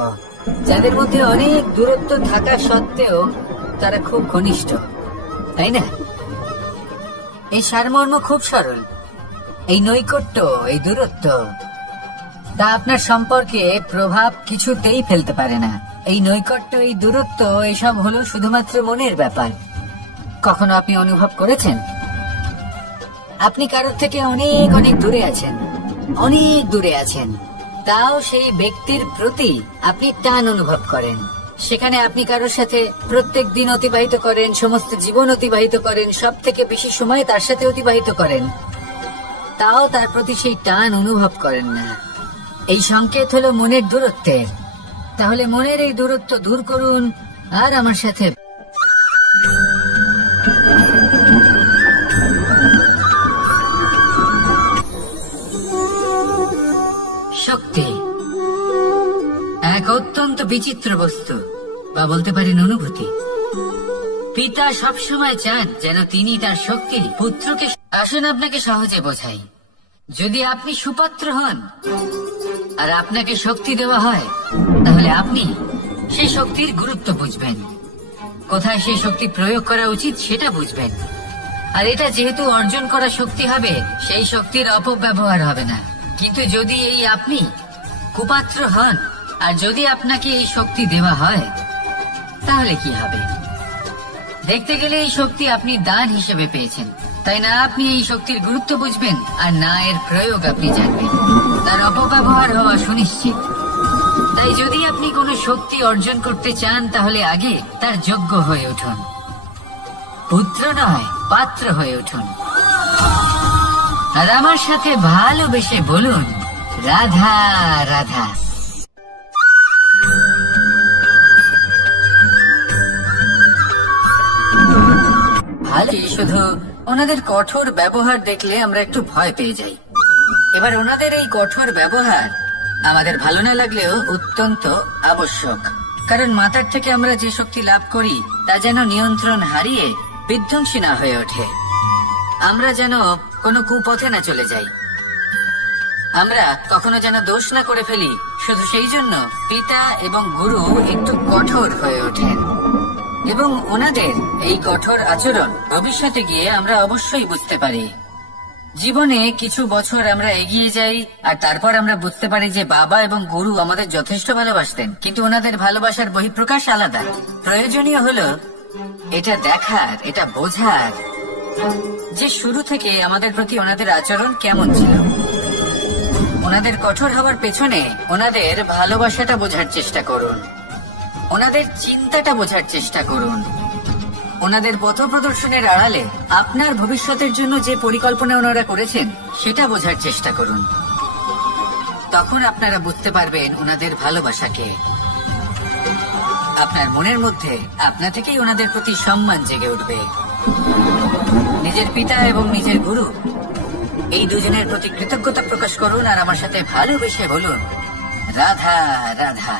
যাদের মধ্যে অনেক দূরত্ব থাকা সত্ত্বেও তারা খুব ঘনিষ্ঠ, তাই না? এই সারমর্ম খুব সরল। এই নৈকট্য, এই দূরত্ব, তা আপনার সম্পর্কে প্রভাব কিছুতেই ফেলতে পারে না। এই নৈকট্য, এই দূরত্ব, এসব হলো শুধুমাত্র মনের ব্যাপার। কখনো আপনি অনুভব করেছেন আপনি কারোর থেকে অনেক অনেক দূরে আছেন, অনেক দূরে আছেন, তাও সেই ব্যক্তির প্রতি আপনি টান অনুভব করেন। সেখানে আপনি কারোর সাথে প্রত্যেক দিন অতিবাহিত করেন, সমস্ত জীবন অতিবাহিত করেন, সব থেকে বেশি সময় তার সাথে অতিবাহিত করেন, তাও তার প্রতি সেই টান অনুভব করেন না। এই সংকেত হলো মনের দূরত্বের। তাহলে মনের এই দূরত্ব দূর করুন আর আমার সাথে শক্তি এক অত্যন্ত বিচিত্র বস্তু, বা বলতে পারেন অনুভূতি। পিতা সবসময় চান যেন তিনি তার শক্তি পুত্রকে। আসুন আপনাকে সহজে বোঝাই। যদি আপনি সুপাত্র হন আর আপনাকে শক্তি দেওয়া হয়, তাহলে আপনি সেই শক্তির গুরুত্ব বুঝবেন, কোথায় সেই শক্তি প্রয়োগ করা উচিত সেটা বুঝবেন। আর এটা যেহেতু অর্জন করা শক্তি হবে, সেই শক্তির অপব্যবহার হবে না। কিন্তু যদি এই আপনি কুপাত্র হন আর যদি আপনাকে এই শক্তি দেওয়া হয়, তাহলে কি হবে? দেখতে গেলে এই শক্তি আপনি দান হিসেবে পেয়েছেন, তাই না আপনি এই শক্তির গুরুত্ব বুঝবেন আর না এর প্রয়োগ আপনি জানবেন। তার অপব্যবহার হওয়া সুনিশ্চিত। তাই যদি আপনি কোনো শক্তি অর্জন করতে চান তাহলে আগে তার যোগ্য হয়ে উঠুন, পুত্র নয় পাত্র হয়ে উঠুন। আর আমার সাথে ভালোবেসে বলুন, রাধা রাধা। ভালো, শুধু ওনাদের কঠোর ব্যবহার দেখলে আমরা একটু ভয় পেয়ে যাই। এবার ওনাদের এই কঠোর ব্যবহার আমাদের ভালো না লাগলেও অত্যন্ত আবশ্যক, কারণ মাতার থেকে আমরা যে শক্তি লাভ করি তা যেন নিয়ন্ত্রণ হারিয়ে বিধ্বংসী না হয়ে ওঠে। আমরা যেন কোনো কুপথে না চলে যাই, আমরা কখনো যেন দোষ না করে ফেলি। শুধু সেই জন্য পিতা এবং গুরু একটু কঠোর হয়ে ওঠেন, এবং ওনাদের এই কঠোর আচরণ ভবিষ্যতে গিয়ে আমরা অবশ্যই বুঝতে পারি। জীবনে কিছু বছর আমরা এগিয়ে যাই আর তারপর আমরা বুঝতে পারি যে বাবা এবং গুরু আমাদের যথেষ্ট ভালোবাসতেন, কিন্তু ওনাদের ভালোবাসার বহিঃপ্রকাশ আলাদা। প্রয়োজনীয় হলো এটা দেখার, এটা বোঝার যে শুরু থেকে আমাদের প্রতি ওনাদের আচরণ কেমন ছিল। ওনাদের কঠোর হওয়ার পেছনে ওনাদের ভালোবাসাটা বোঝার চেষ্টা করুন, ওনাদের চিন্তাটা বোঝার চেষ্টা করুন, ওনাদের পথ প্রদর্শনের আড়ালে আপনার ভবিষ্যতের জন্য যে পরিকল্পনা ওনারা করেছেন সেটা বোঝার চেষ্টা করুন। তখন আপনারা বুঝতে পারবেন ওনাদের ভালোবাসাকে। আপনার মনের মধ্যে আপনা থেকেই ওনাদের প্রতি সম্মান জেগে উঠবে। নিজের পিতা এবং নিজের গুরু এই দুজনের প্রতি কৃতজ্ঞতা প্রকাশ করুন আর আমার সাথে ভালোবেসে বলুন, রাধা রাধা।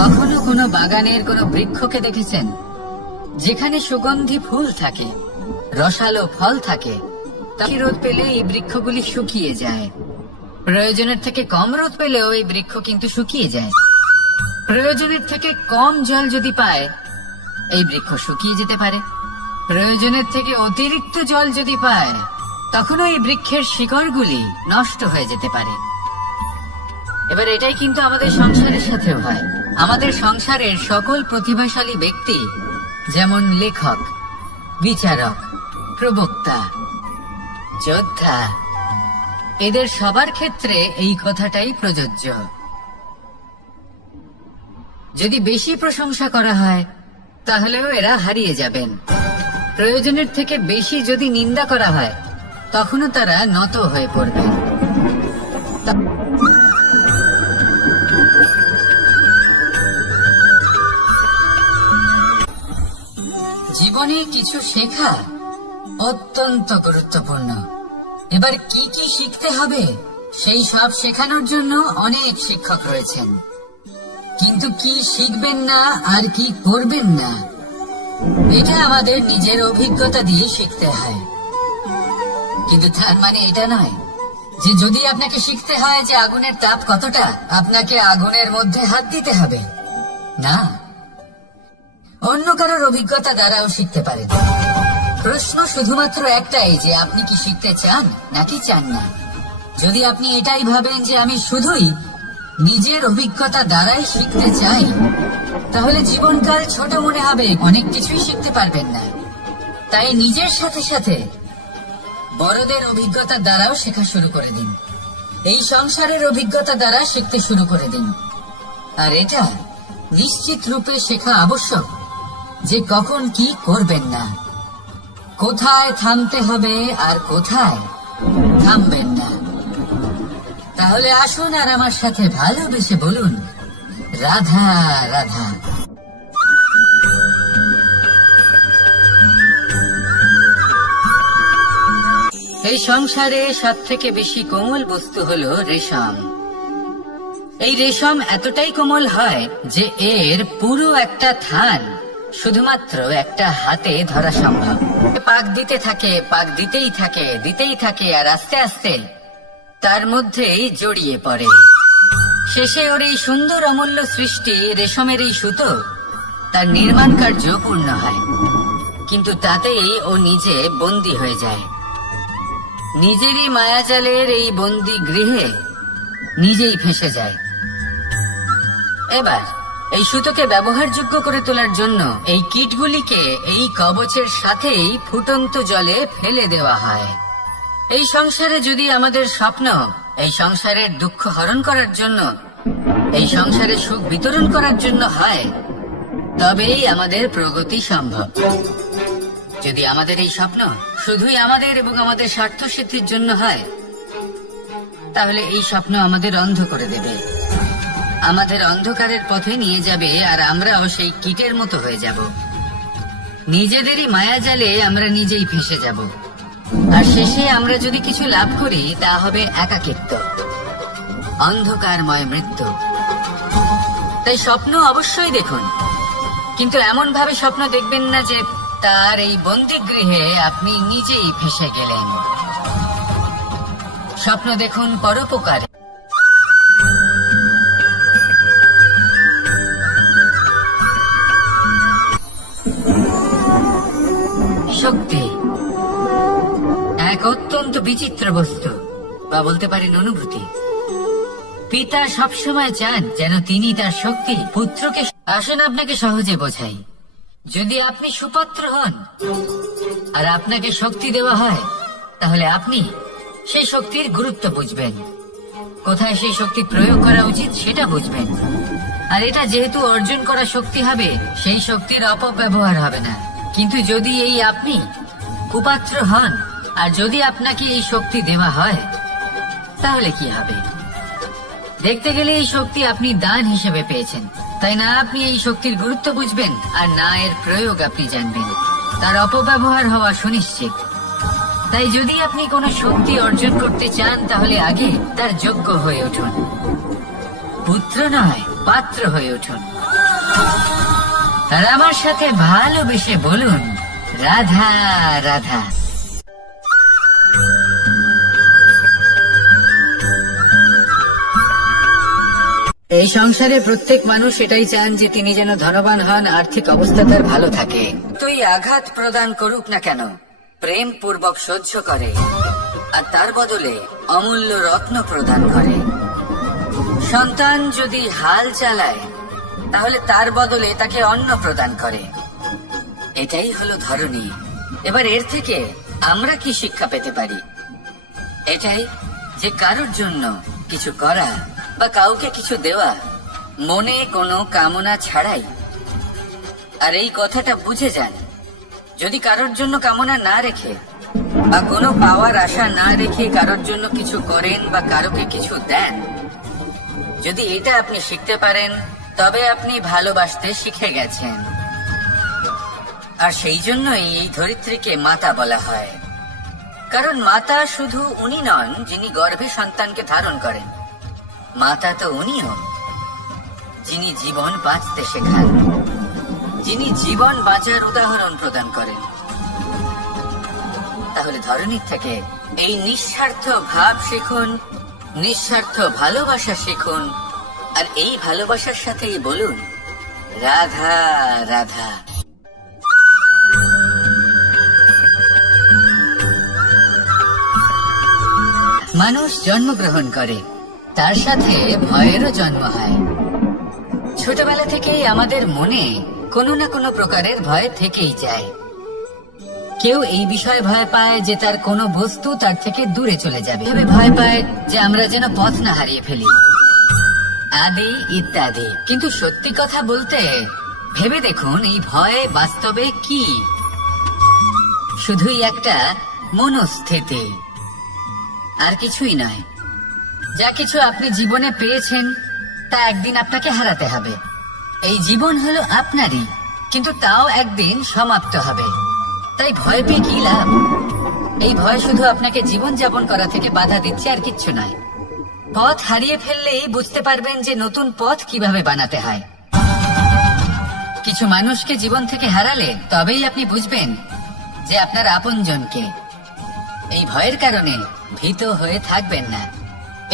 কখনো কোনো বাগানের কোনো বৃক্ষকে দেখেছেন যেখানে সুগন্ধি ফুল থাকে, রসালো ফল থাকে? তাই রোদ পেলে এই বৃক্ষগুলি শুকিয়ে যায়। প্রয়োজনের থেকে কম রোদ পেলেও এই বৃক্ষ কিন্তু শুকিয়ে যায়। প্রয়োজনের থেকে কম জল যদি পায় এই বৃক্ষ শুকিয়ে যেতে পারে। প্রয়োজনের থেকে অতিরিক্ত জল যদি পায় তখনও এই বৃক্ষের শিকড়গুলি নষ্ট হয়ে যেতে পারে। এবার এটাই কিন্তু আমাদের সংসারের সাথেও হয়। আমাদের সংসারের সকল প্রতিভাশালী ব্যক্তি, যেমন লেখক, বিচারক, প্রবক্তা, যোদ্ধা, এদের সবার ক্ষেত্রে এই কথাটাই প্রযোজ্য। যদি বেশি প্রশংসা করা হয় তাহলেও এরা হারিয়ে যাবেন। প্রয়োজনের থেকে বেশি যদি নিন্দা করা হয় তখনও তারা নত হয়ে পড়বেন। জীবনে কিছু শেখা অত্যন্ত গুরুত্বপূর্ণ। এবার কি কি শিখতে হবে সেই সব শেখানোর জন্য অনেক শিক্ষক রয়েছেন, কিন্তু কি শিখবেন না আর কি করবেন না এটা আমাদের নিজের অভিজ্ঞতা দিয়ে শিখতে হয়। কিন্তু তার মানে এটা নয় যে যদি আপনাকে শিখতে হয় যে আগুনের তাপ কতটা, আপনাকে আগুনের মধ্যে হাত দিতে হবে। না, অন্য কারোর অভিজ্ঞতা দ্বারাও শিখতে পারেন। প্রশ্ন শুধুমাত্র একটাই যে আপনি কি শিখতে চান নাকি চান না। যদি আপনি এটাই ভাবেন যে আমি শুধুই নিজের অভিজ্ঞতা দ্বারাই শিখতে চাই, তাহলে জীবনকাল ছোট মনে হবে, অনেক কিছুই শিখতে পারবেন না। তাই নিজের সাথে সাথে বড়দের অভিজ্ঞতা দ্বারাও শেখা শুরু করে দিন। এই সংসারের অভিজ্ঞতা দ্বারা শিখতে শুরু করে দিন। আর এটা নিশ্চিত রূপে শেখা আবশ্যক যে কখন কি করবেন না, কোথায় থামতে হবে আর কোথায় থামবেন না। তাহলে আসুন আর আমার সাথে ভালোবেসে বলুন, রাধা রাধা। এই সংসারে সব থেকে বেশি কোমল বস্তু হলো রেশম। এই রেশম এতটাই কোমল হয় যে এর পুরো একটা থান শুধুমাত্র একটা হাতে ধরা সম্ভব। পাক দিতে থাকে, পাক দিতেই থাকে আর আস্তে আস্তে তার মধ্যেই জড়িয়ে পড়ে। শেষে ওর এই সুন্দর অমূল্য সৃষ্টি রেশমের এই সুতো তার নির্মাণ কার্য পূর্ণ হয়, কিন্তু তাতেই ও নিজে বন্দী হয়ে যায়। নিজেরই মায়াজালের এই বন্দি গৃহে নিজেই ফেঁসে যায়। এবার এই সুতোকে ব্যবহারযোগ্য করে তোলার জন্য এই কীটগুলিকে এই কবচের সাথেই ফুটন্ত জলে ফেলে দেওয়া হয়। এই সংসারে যদি আমাদের স্বপ্ন এই সংসারের দুঃখ হরণ করার জন্য, এই সংসারে সুখ বিতরণ করার জন্য হয়, তবেই আমাদের প্রগতি সম্ভব। যদি আমাদের এই স্বপ্ন শুধুই আমাদের এবং আমাদের স্বার্থ সিদ্ধির জন্য হয়, তাহলে এই স্বপ্ন আমাদের অন্ধ করে দেবে, আমাদের অন্ধকারের পথে নিয়ে যাবে, আর আমরাও সেই কীটের মতো হয়ে যাব। নিজেদেরই মায়াজালে আমরা নিজেই ফেঁসে যাব, আর শেষে আমরা যদি কিছু লাভ করি তা হবে একাকিত্ব, অন্ধকারময় মৃত্যু। তাই স্বপ্ন অবশ্যই দেখুন, কিন্তু এমন ভাবে স্বপ্ন দেখবেন না যে তার এই বন্দিগৃহে আপনি নিজেই ফেঁসে গেলেন। স্বপ্ন দেখুন পরোপকারে। শক্তি এক অত্যন্ত বিচিত্র বস্তু, বা বলতে পারেন অনুভূতি। পিতা সবসময় চান যেন তিনি তার শক্তি পুত্রকে। আসুন আপনাকে সহজে বোঝাই। যদি আপনি সুপাত্র হন আর আপনাকে শক্তি দেওয়া হয়, তাহলে আপনি সেই শক্তির গুরুত্ব বুঝবেন, কোথায় সেই শক্তি প্রয়োগ করা উচিত সেটা বুঝবেন। আর এটা যেহেতু অর্জন করা শক্তি হবে, সেই শক্তির অপব্যবহার হবে না। কিন্তু যদি এই আপনি কুপাত্র হন আর যদি আপনাকে এই শক্তি দেওয়া হয়, তাহলে কি হবে? দেখতে গেলে এই শক্তি আপনি দান হিসেবে পেয়েছেন, তাই না আপনি এই শক্তির গুরুত্ব বুঝবেন, আর না এর প্রয়োগ আপনি জানবেন। তার অপব্যবহার হওয়া সুনিশ্চিত। তাই যদি আপনি কোনো শক্তি অর্জন করতে চান, তাহলে আগে তার যোগ্য হয়ে উঠুন। পুত্র নয়, পাত্র হয়ে উঠুন। আর আমার সাথে ভালোবেসে বলুন, রাধা রাধা। এই সংসারে প্রত্যেক মানুষ এটাই চান যে তিনি যেন ধনবান হন, আর্থিক অবস্থা তার ভালো থাকে। তুই আঘাত প্রদান করুক না কেন, প্রেম পূর্বক সহ্য করে, আর তার বদলে অমূল্য রত্ন প্রদান করে। সন্তান যদি হাল চালায়, তাহলে তার বদলে তাকে অন্ন প্রদান করে। এটাই হলো ধরনী। এবার এর থেকে আমরা কি শিক্ষা পেতে পারি? এটাই যে কারোর জন্য কিছু করা বা কাউকে কিছু দেওয়া মনে কোনো কামনা ছাড়াই। আর এই কথাটা বুঝে যান, যদি কারোর জন্য কামনা না রেখে বা কোনো পাওয়ার আশা না রেখে কারোর জন্য কিছু করেন বা কারোকে কিছু দেন, যদি এটা আপনি শিখতে পারেন, তবে আপনি ভালোবাসতে শিখে গেছেন। আর সেই জন্যই এই ধরিত্রীকে মাতা বলা হয়, কারণ মাতা শুধু উনি নন যিনি গর্ভে সন্তানকে ধারণ করেন, মাতা তো উনিও যিনি জীবন বাঁচতে শেখান, যিনি জীবন বাঁচার উদাহরণ প্রদান করেন। তাহলে ধরনীর থেকে এই নিঃস্বার্থ ভাব শিখুন, নিঃস্বার্থ ভালোবাসা শিখুন, আর এই ভালোবাসার সাথেই বলুন, রাধা রাধা। মানুষ জন্মগ্রহণ করে, তার সাথে ভয়েরও জন্ম হয়। ছোটবেলা থেকেই আমাদের মনে কোনো না কোনো প্রকারের ভয় থেকেই যায়। কেউ এই বিষয়ে ভয় পায় যে তার কোনো বস্তু তার থেকে দূরে চলে যাবে, ভয় পায় যে আমরা যেন পথ না হারিয়ে ফেলি, আদি ইত্যাদি। কিন্তু সত্যি কথা বলতে, ভেবে দেখুন এই ভয় বাস্তবে কি? শুধুই একটা মনস্থিতি, আর কিছুই নয়। যা কিছু আপনি জীবনে পেয়েছেন তা একদিন আপনাকে হারাতে হবে। এই জীবন হলো আপনারই, কিন্তু তাও একদিন সমাপ্ত হবে। তাই ভয় পেয়ে কি লাভ? এই ভয় শুধু আপনাকে জীবন যাপন করা থেকে বাধা দিচ্ছে, আর কিচ্ছু নয়। পথ হারিয়ে ফেললেই বুঝতে পারবেন যে নতুন পথ কিভাবে বানাতে হয়। কিছু মানুষকে জীবন থেকে হারালে তবেই আপনি বুঝবেন যে আপনার আপনজনকে। এই ভয়ের কারণে ভীত হয়ে থাকবেন না।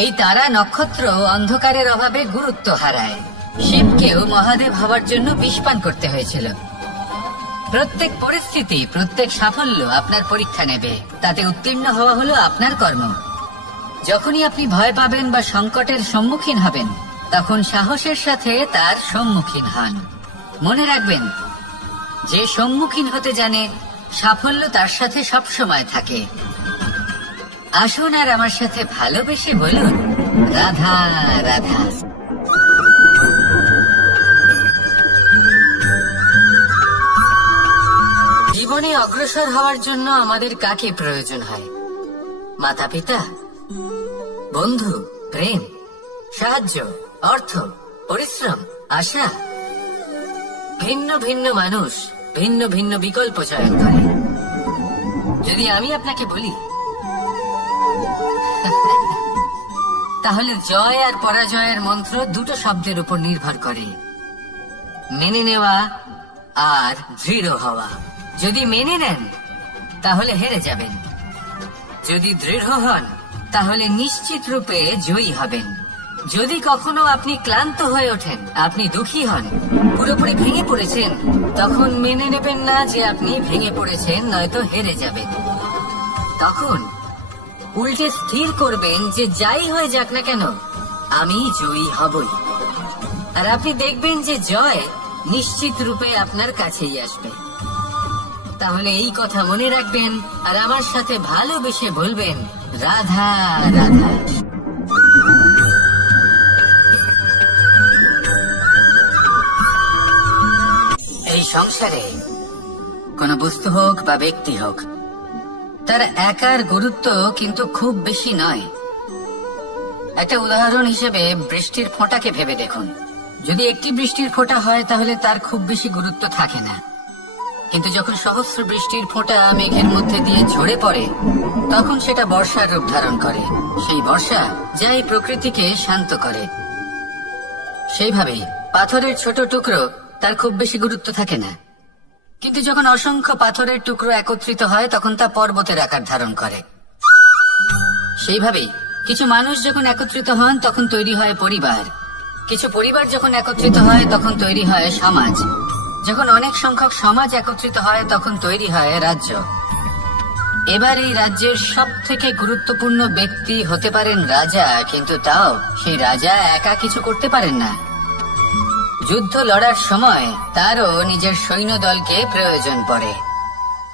এই তারা নক্ষত্র অন্ধকারের অভাবে গুরুত্ব হারায়। শিবকেও মহাদেব হওয়ার জন্য বিষ পান করতে হয়েছিল। প্রত্যেক পরিস্থিতি, প্রত্যেক সাফল্য আপনার পরীক্ষা নেবে। তাতে উত্তীর্ণ হওয়া হলো আপনার কর্ম। যখনই আপনি ভয় পাবেন বা সংকটের সম্মুখীন হবেন, তখন সাহসের সাথে তার সম্মুখীন হন। মনে রাখবেন, যে সম্মুখীন হতে জানে, সাফল্য তার সাথে সবসময় থাকে। আসুন আর আমার সাথে ভালোবেসে বলুন, রাধা রাধা। জীবনে অগ্রসর হওয়ার জন্য আমাদের কাকে প্রয়োজন হয়? মাতা পিতা, বন্ধু, প্রেম, সাহায্য, অর্থ, পরিশ্রম, আশা। ভিন্ন ভিন্ন মানুষ ভিন্ন ভিন্ন বিকল্প চয়ন করে। যদি আমি আপনাকে বলি, তাহলে জয় আর পরাজয়ের মন্ত্র দুটো শব্দের উপর নির্ভর করে, মেনে নেওয়া আর দৃঢ় হওয়া। যদি মেনে নেন, তাহলে হেরে যাবেন। যদি দৃঢ় হন, তাহলে নিশ্চিত রূপে জয়ী হবেন। যদি কখনো আপনি ক্লান্ত হয়ে ওঠেন, আপনি দুঃখী হন, পুরোপুরি ভেঙে পড়েছেন, তখন মেনে নেবেন না যে আপনি ভেঙে পড়েছেন, নয়তো হেরে যাবেন। তখন উল্টে স্থির করবেন যে যাই হয়ে যাক না কেন, আমি জয়ী হবই। আর আপনি দেখবেন যে জয় নিশ্চিত রূপে আপনার কাছেই আসবে। তাহলে এই কথা মনে রাখবেন আর আমার সাথে ভালোবেসে বলবেন, রাধা রাধা। এই সংসারে কোন বস্তু হোক বা ব্যক্তি হোক, তার একার গুরুত্ব কিন্তু খুব বেশি নয়। একটা উদাহরণ হিসেবে বৃষ্টির ফোঁটাকে ভেবে দেখুন। যদি একটি বৃষ্টির ফোঁটা হয়, তাহলে তার খুব বেশি গুরুত্ব থাকে না। কিন্তু যখন সহস্র বৃষ্টির ফোঁটা মেঘের মধ্যে দিয়ে ঝরে পড়ে, তখন সেটা বর্ষার রূপ ধারণ করে। সেই বর্ষা যাই প্রকৃতিকে শান্ত করে। সেইভাবেই পাথরের ছোট টুকরো, তার খুব বেশি গুরুত্ব থাকে না। কিন্তু যখন অসংখ্য পাথরের টুকরো একত্রিত হয়, তখন তা পর্বতের আকার ধারণ করে। সেইভাবেই কিছু মানুষ যখন একত্রিত হন, তখন তৈরি হয় পরিবার। কিছু পরিবার যখন একত্রিত হয়, তখন তৈরি হয় সমাজ। যখন অনেক সংখ্যক সমাজ একত্রিত হয়, তখন তৈরি হয় রাজ্য। এবার এই রাজ্যের সব থেকে গুরুত্বপূর্ণ ব্যক্তি হতে পারেন রাজা, কিন্তু তাও সেই রাজা একা কিছু করতে পারেন না। যুদ্ধ লড়ার সময় তারও নিজের সৈন্যদলকে প্রয়োজন পড়ে।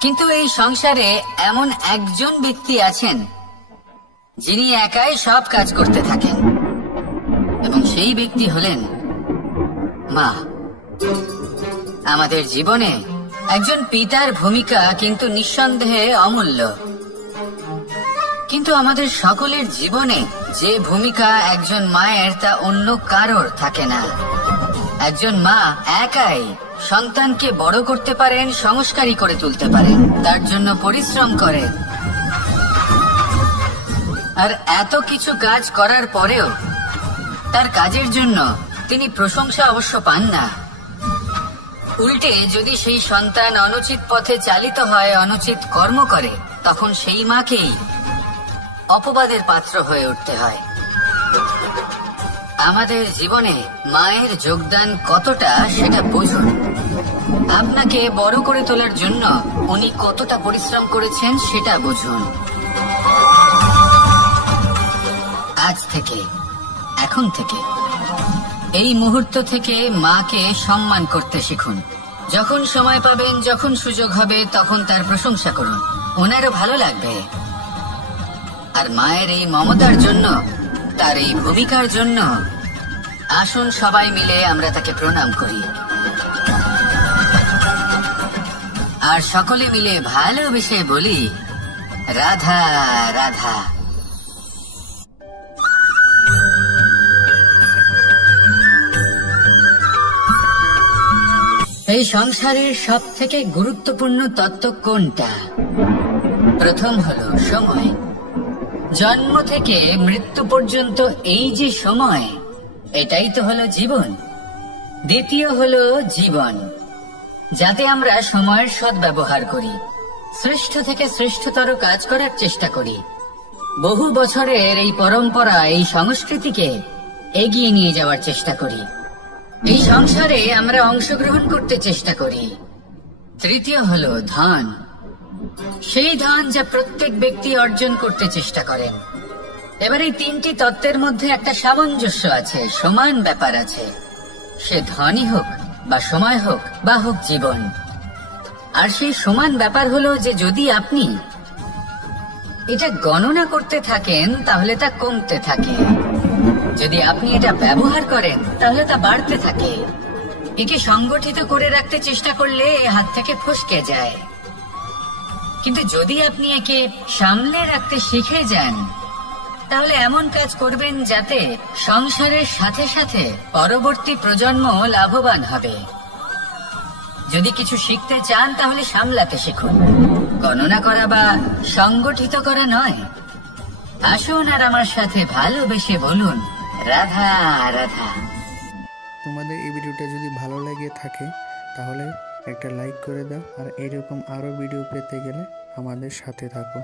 কিন্তু এই সংসারে এমন একজন ব্যক্তি আছেন, যিনি একাই সব কাজ করতে থাকেন, এবং সেই ব্যক্তি হলেন মা। আমাদের জীবনে একজন পিতার ভূমিকা কিন্তু নিঃসন্দেহে অমূল্য। কিন্তু আমাদের সকলের জীবনে যে ভূমিকা একজন মায়ের, তা অন্য কারোর থাকে না। একজন মা একাই সন্তানকে বড় করতে পারেন, সংস্কারী করে তুলতে পারেন, তার জন্য পরিশ্রম করেন। আর এত কিছু কাজ করার পরেও তার কাজের জন্য তিনি প্রশংসা অবশ্য পান না। উল্টে যদি সেই সন্তান অনুচিত পথে চালিত হয়, অনুচিত কর্ম করে, তখন সেই মাকেই অপবাদের পাত্র হয়ে উঠতে হয়। আমাদের জীবনে মায়ের যোগদান কতটা, সেটা বুঝুন। আপনাকে বড় করে তোলার জন্য উনি কতটা পরিশ্রম করেছেন, সেটা বুঝুন। আজ থেকে, এখন থেকে, এই মুহূর্ত থেকে মাকে সম্মান করতে শিখুন। যখন সময় পাবেন, যখন সুযোগ হবে, তখন তার প্রশংসা করুন। ওনারও ভালো লাগবে। আর মায়ের এই মমতার জন্য, তার এই ভূমিকার জন্য আসুন সবাই মিলে আমরা তাকে প্রণাম করি, আর সকলে মিলে ভালোবেসে বলি, রাধা রাধা। এই সংসারের সব থেকে গুরুত্বপূর্ণ তত্ত্ব কোনটা? প্রথম হলো সময়। জন্ম থেকে মৃত্যু পর্যন্ত এই যে সময়, এটাই তো হলো জীবন। দ্বিতীয় হলো জীবন, যাতে আমরা সময়ের সদ্ব্যবহার করি, শ্রেষ্ঠ থেকে শ্রেষ্ঠতর কাজ করার চেষ্টা করি। বহু বছরের এই পরম্পরা, এই সংস্কৃতিকে এগিয়ে নিয়ে যাওয়ার চেষ্টা করি। এই সংসারে আমরা অংশগ্রহণ করতে চেষ্টা করি। তৃতীয় হলো ধন। সেই ধন যা প্রত্যেক ব্যক্তি অর্জন করতে চেষ্টা করেন। এবার এই তিনটি তত্ত্বের মধ্যে একটা সামঞ্জস্য আছে, সমান ব্যাপার আছে। সে ধনই হোক বা সময় হোক বা হোক জীবন। আর সেই সমান ব্যাপার হলো যে যদি আপনি এটা গণনা করতে থাকেন তাহলে তা কমতে থাকে, যদি আপনি এটা ব্যবহার করেন তাহলে তা বাড়তে থাকে। একে সংগঠিত করে রাখতে চেষ্টা করলে হাত থেকে ফসকে যায়, কিন্তু যদি আপনি একে সামলে রাখতে শিখে যান তাহলে এমন কাজ করবেন যাতে সংসারের সাথে সাথে পরবর্তী প্রজন্ম লাভবান হবে। যদি কিছু শিখতে চান তাহলে সামলাতে শিখুন, গণনা করা বা সংগঠিত করা নয়। আসুন আর আমার সাথে ভালোবেসে বলুন, রাধা রাধা। তোমাদের এই ভিডিওটা যদি ভালো লেগে থাকে তাহলে একটা লাইক করে দাও, আর এরকম আরও ভিডিও পেতে গেলে আমাদের সাথে থাকো।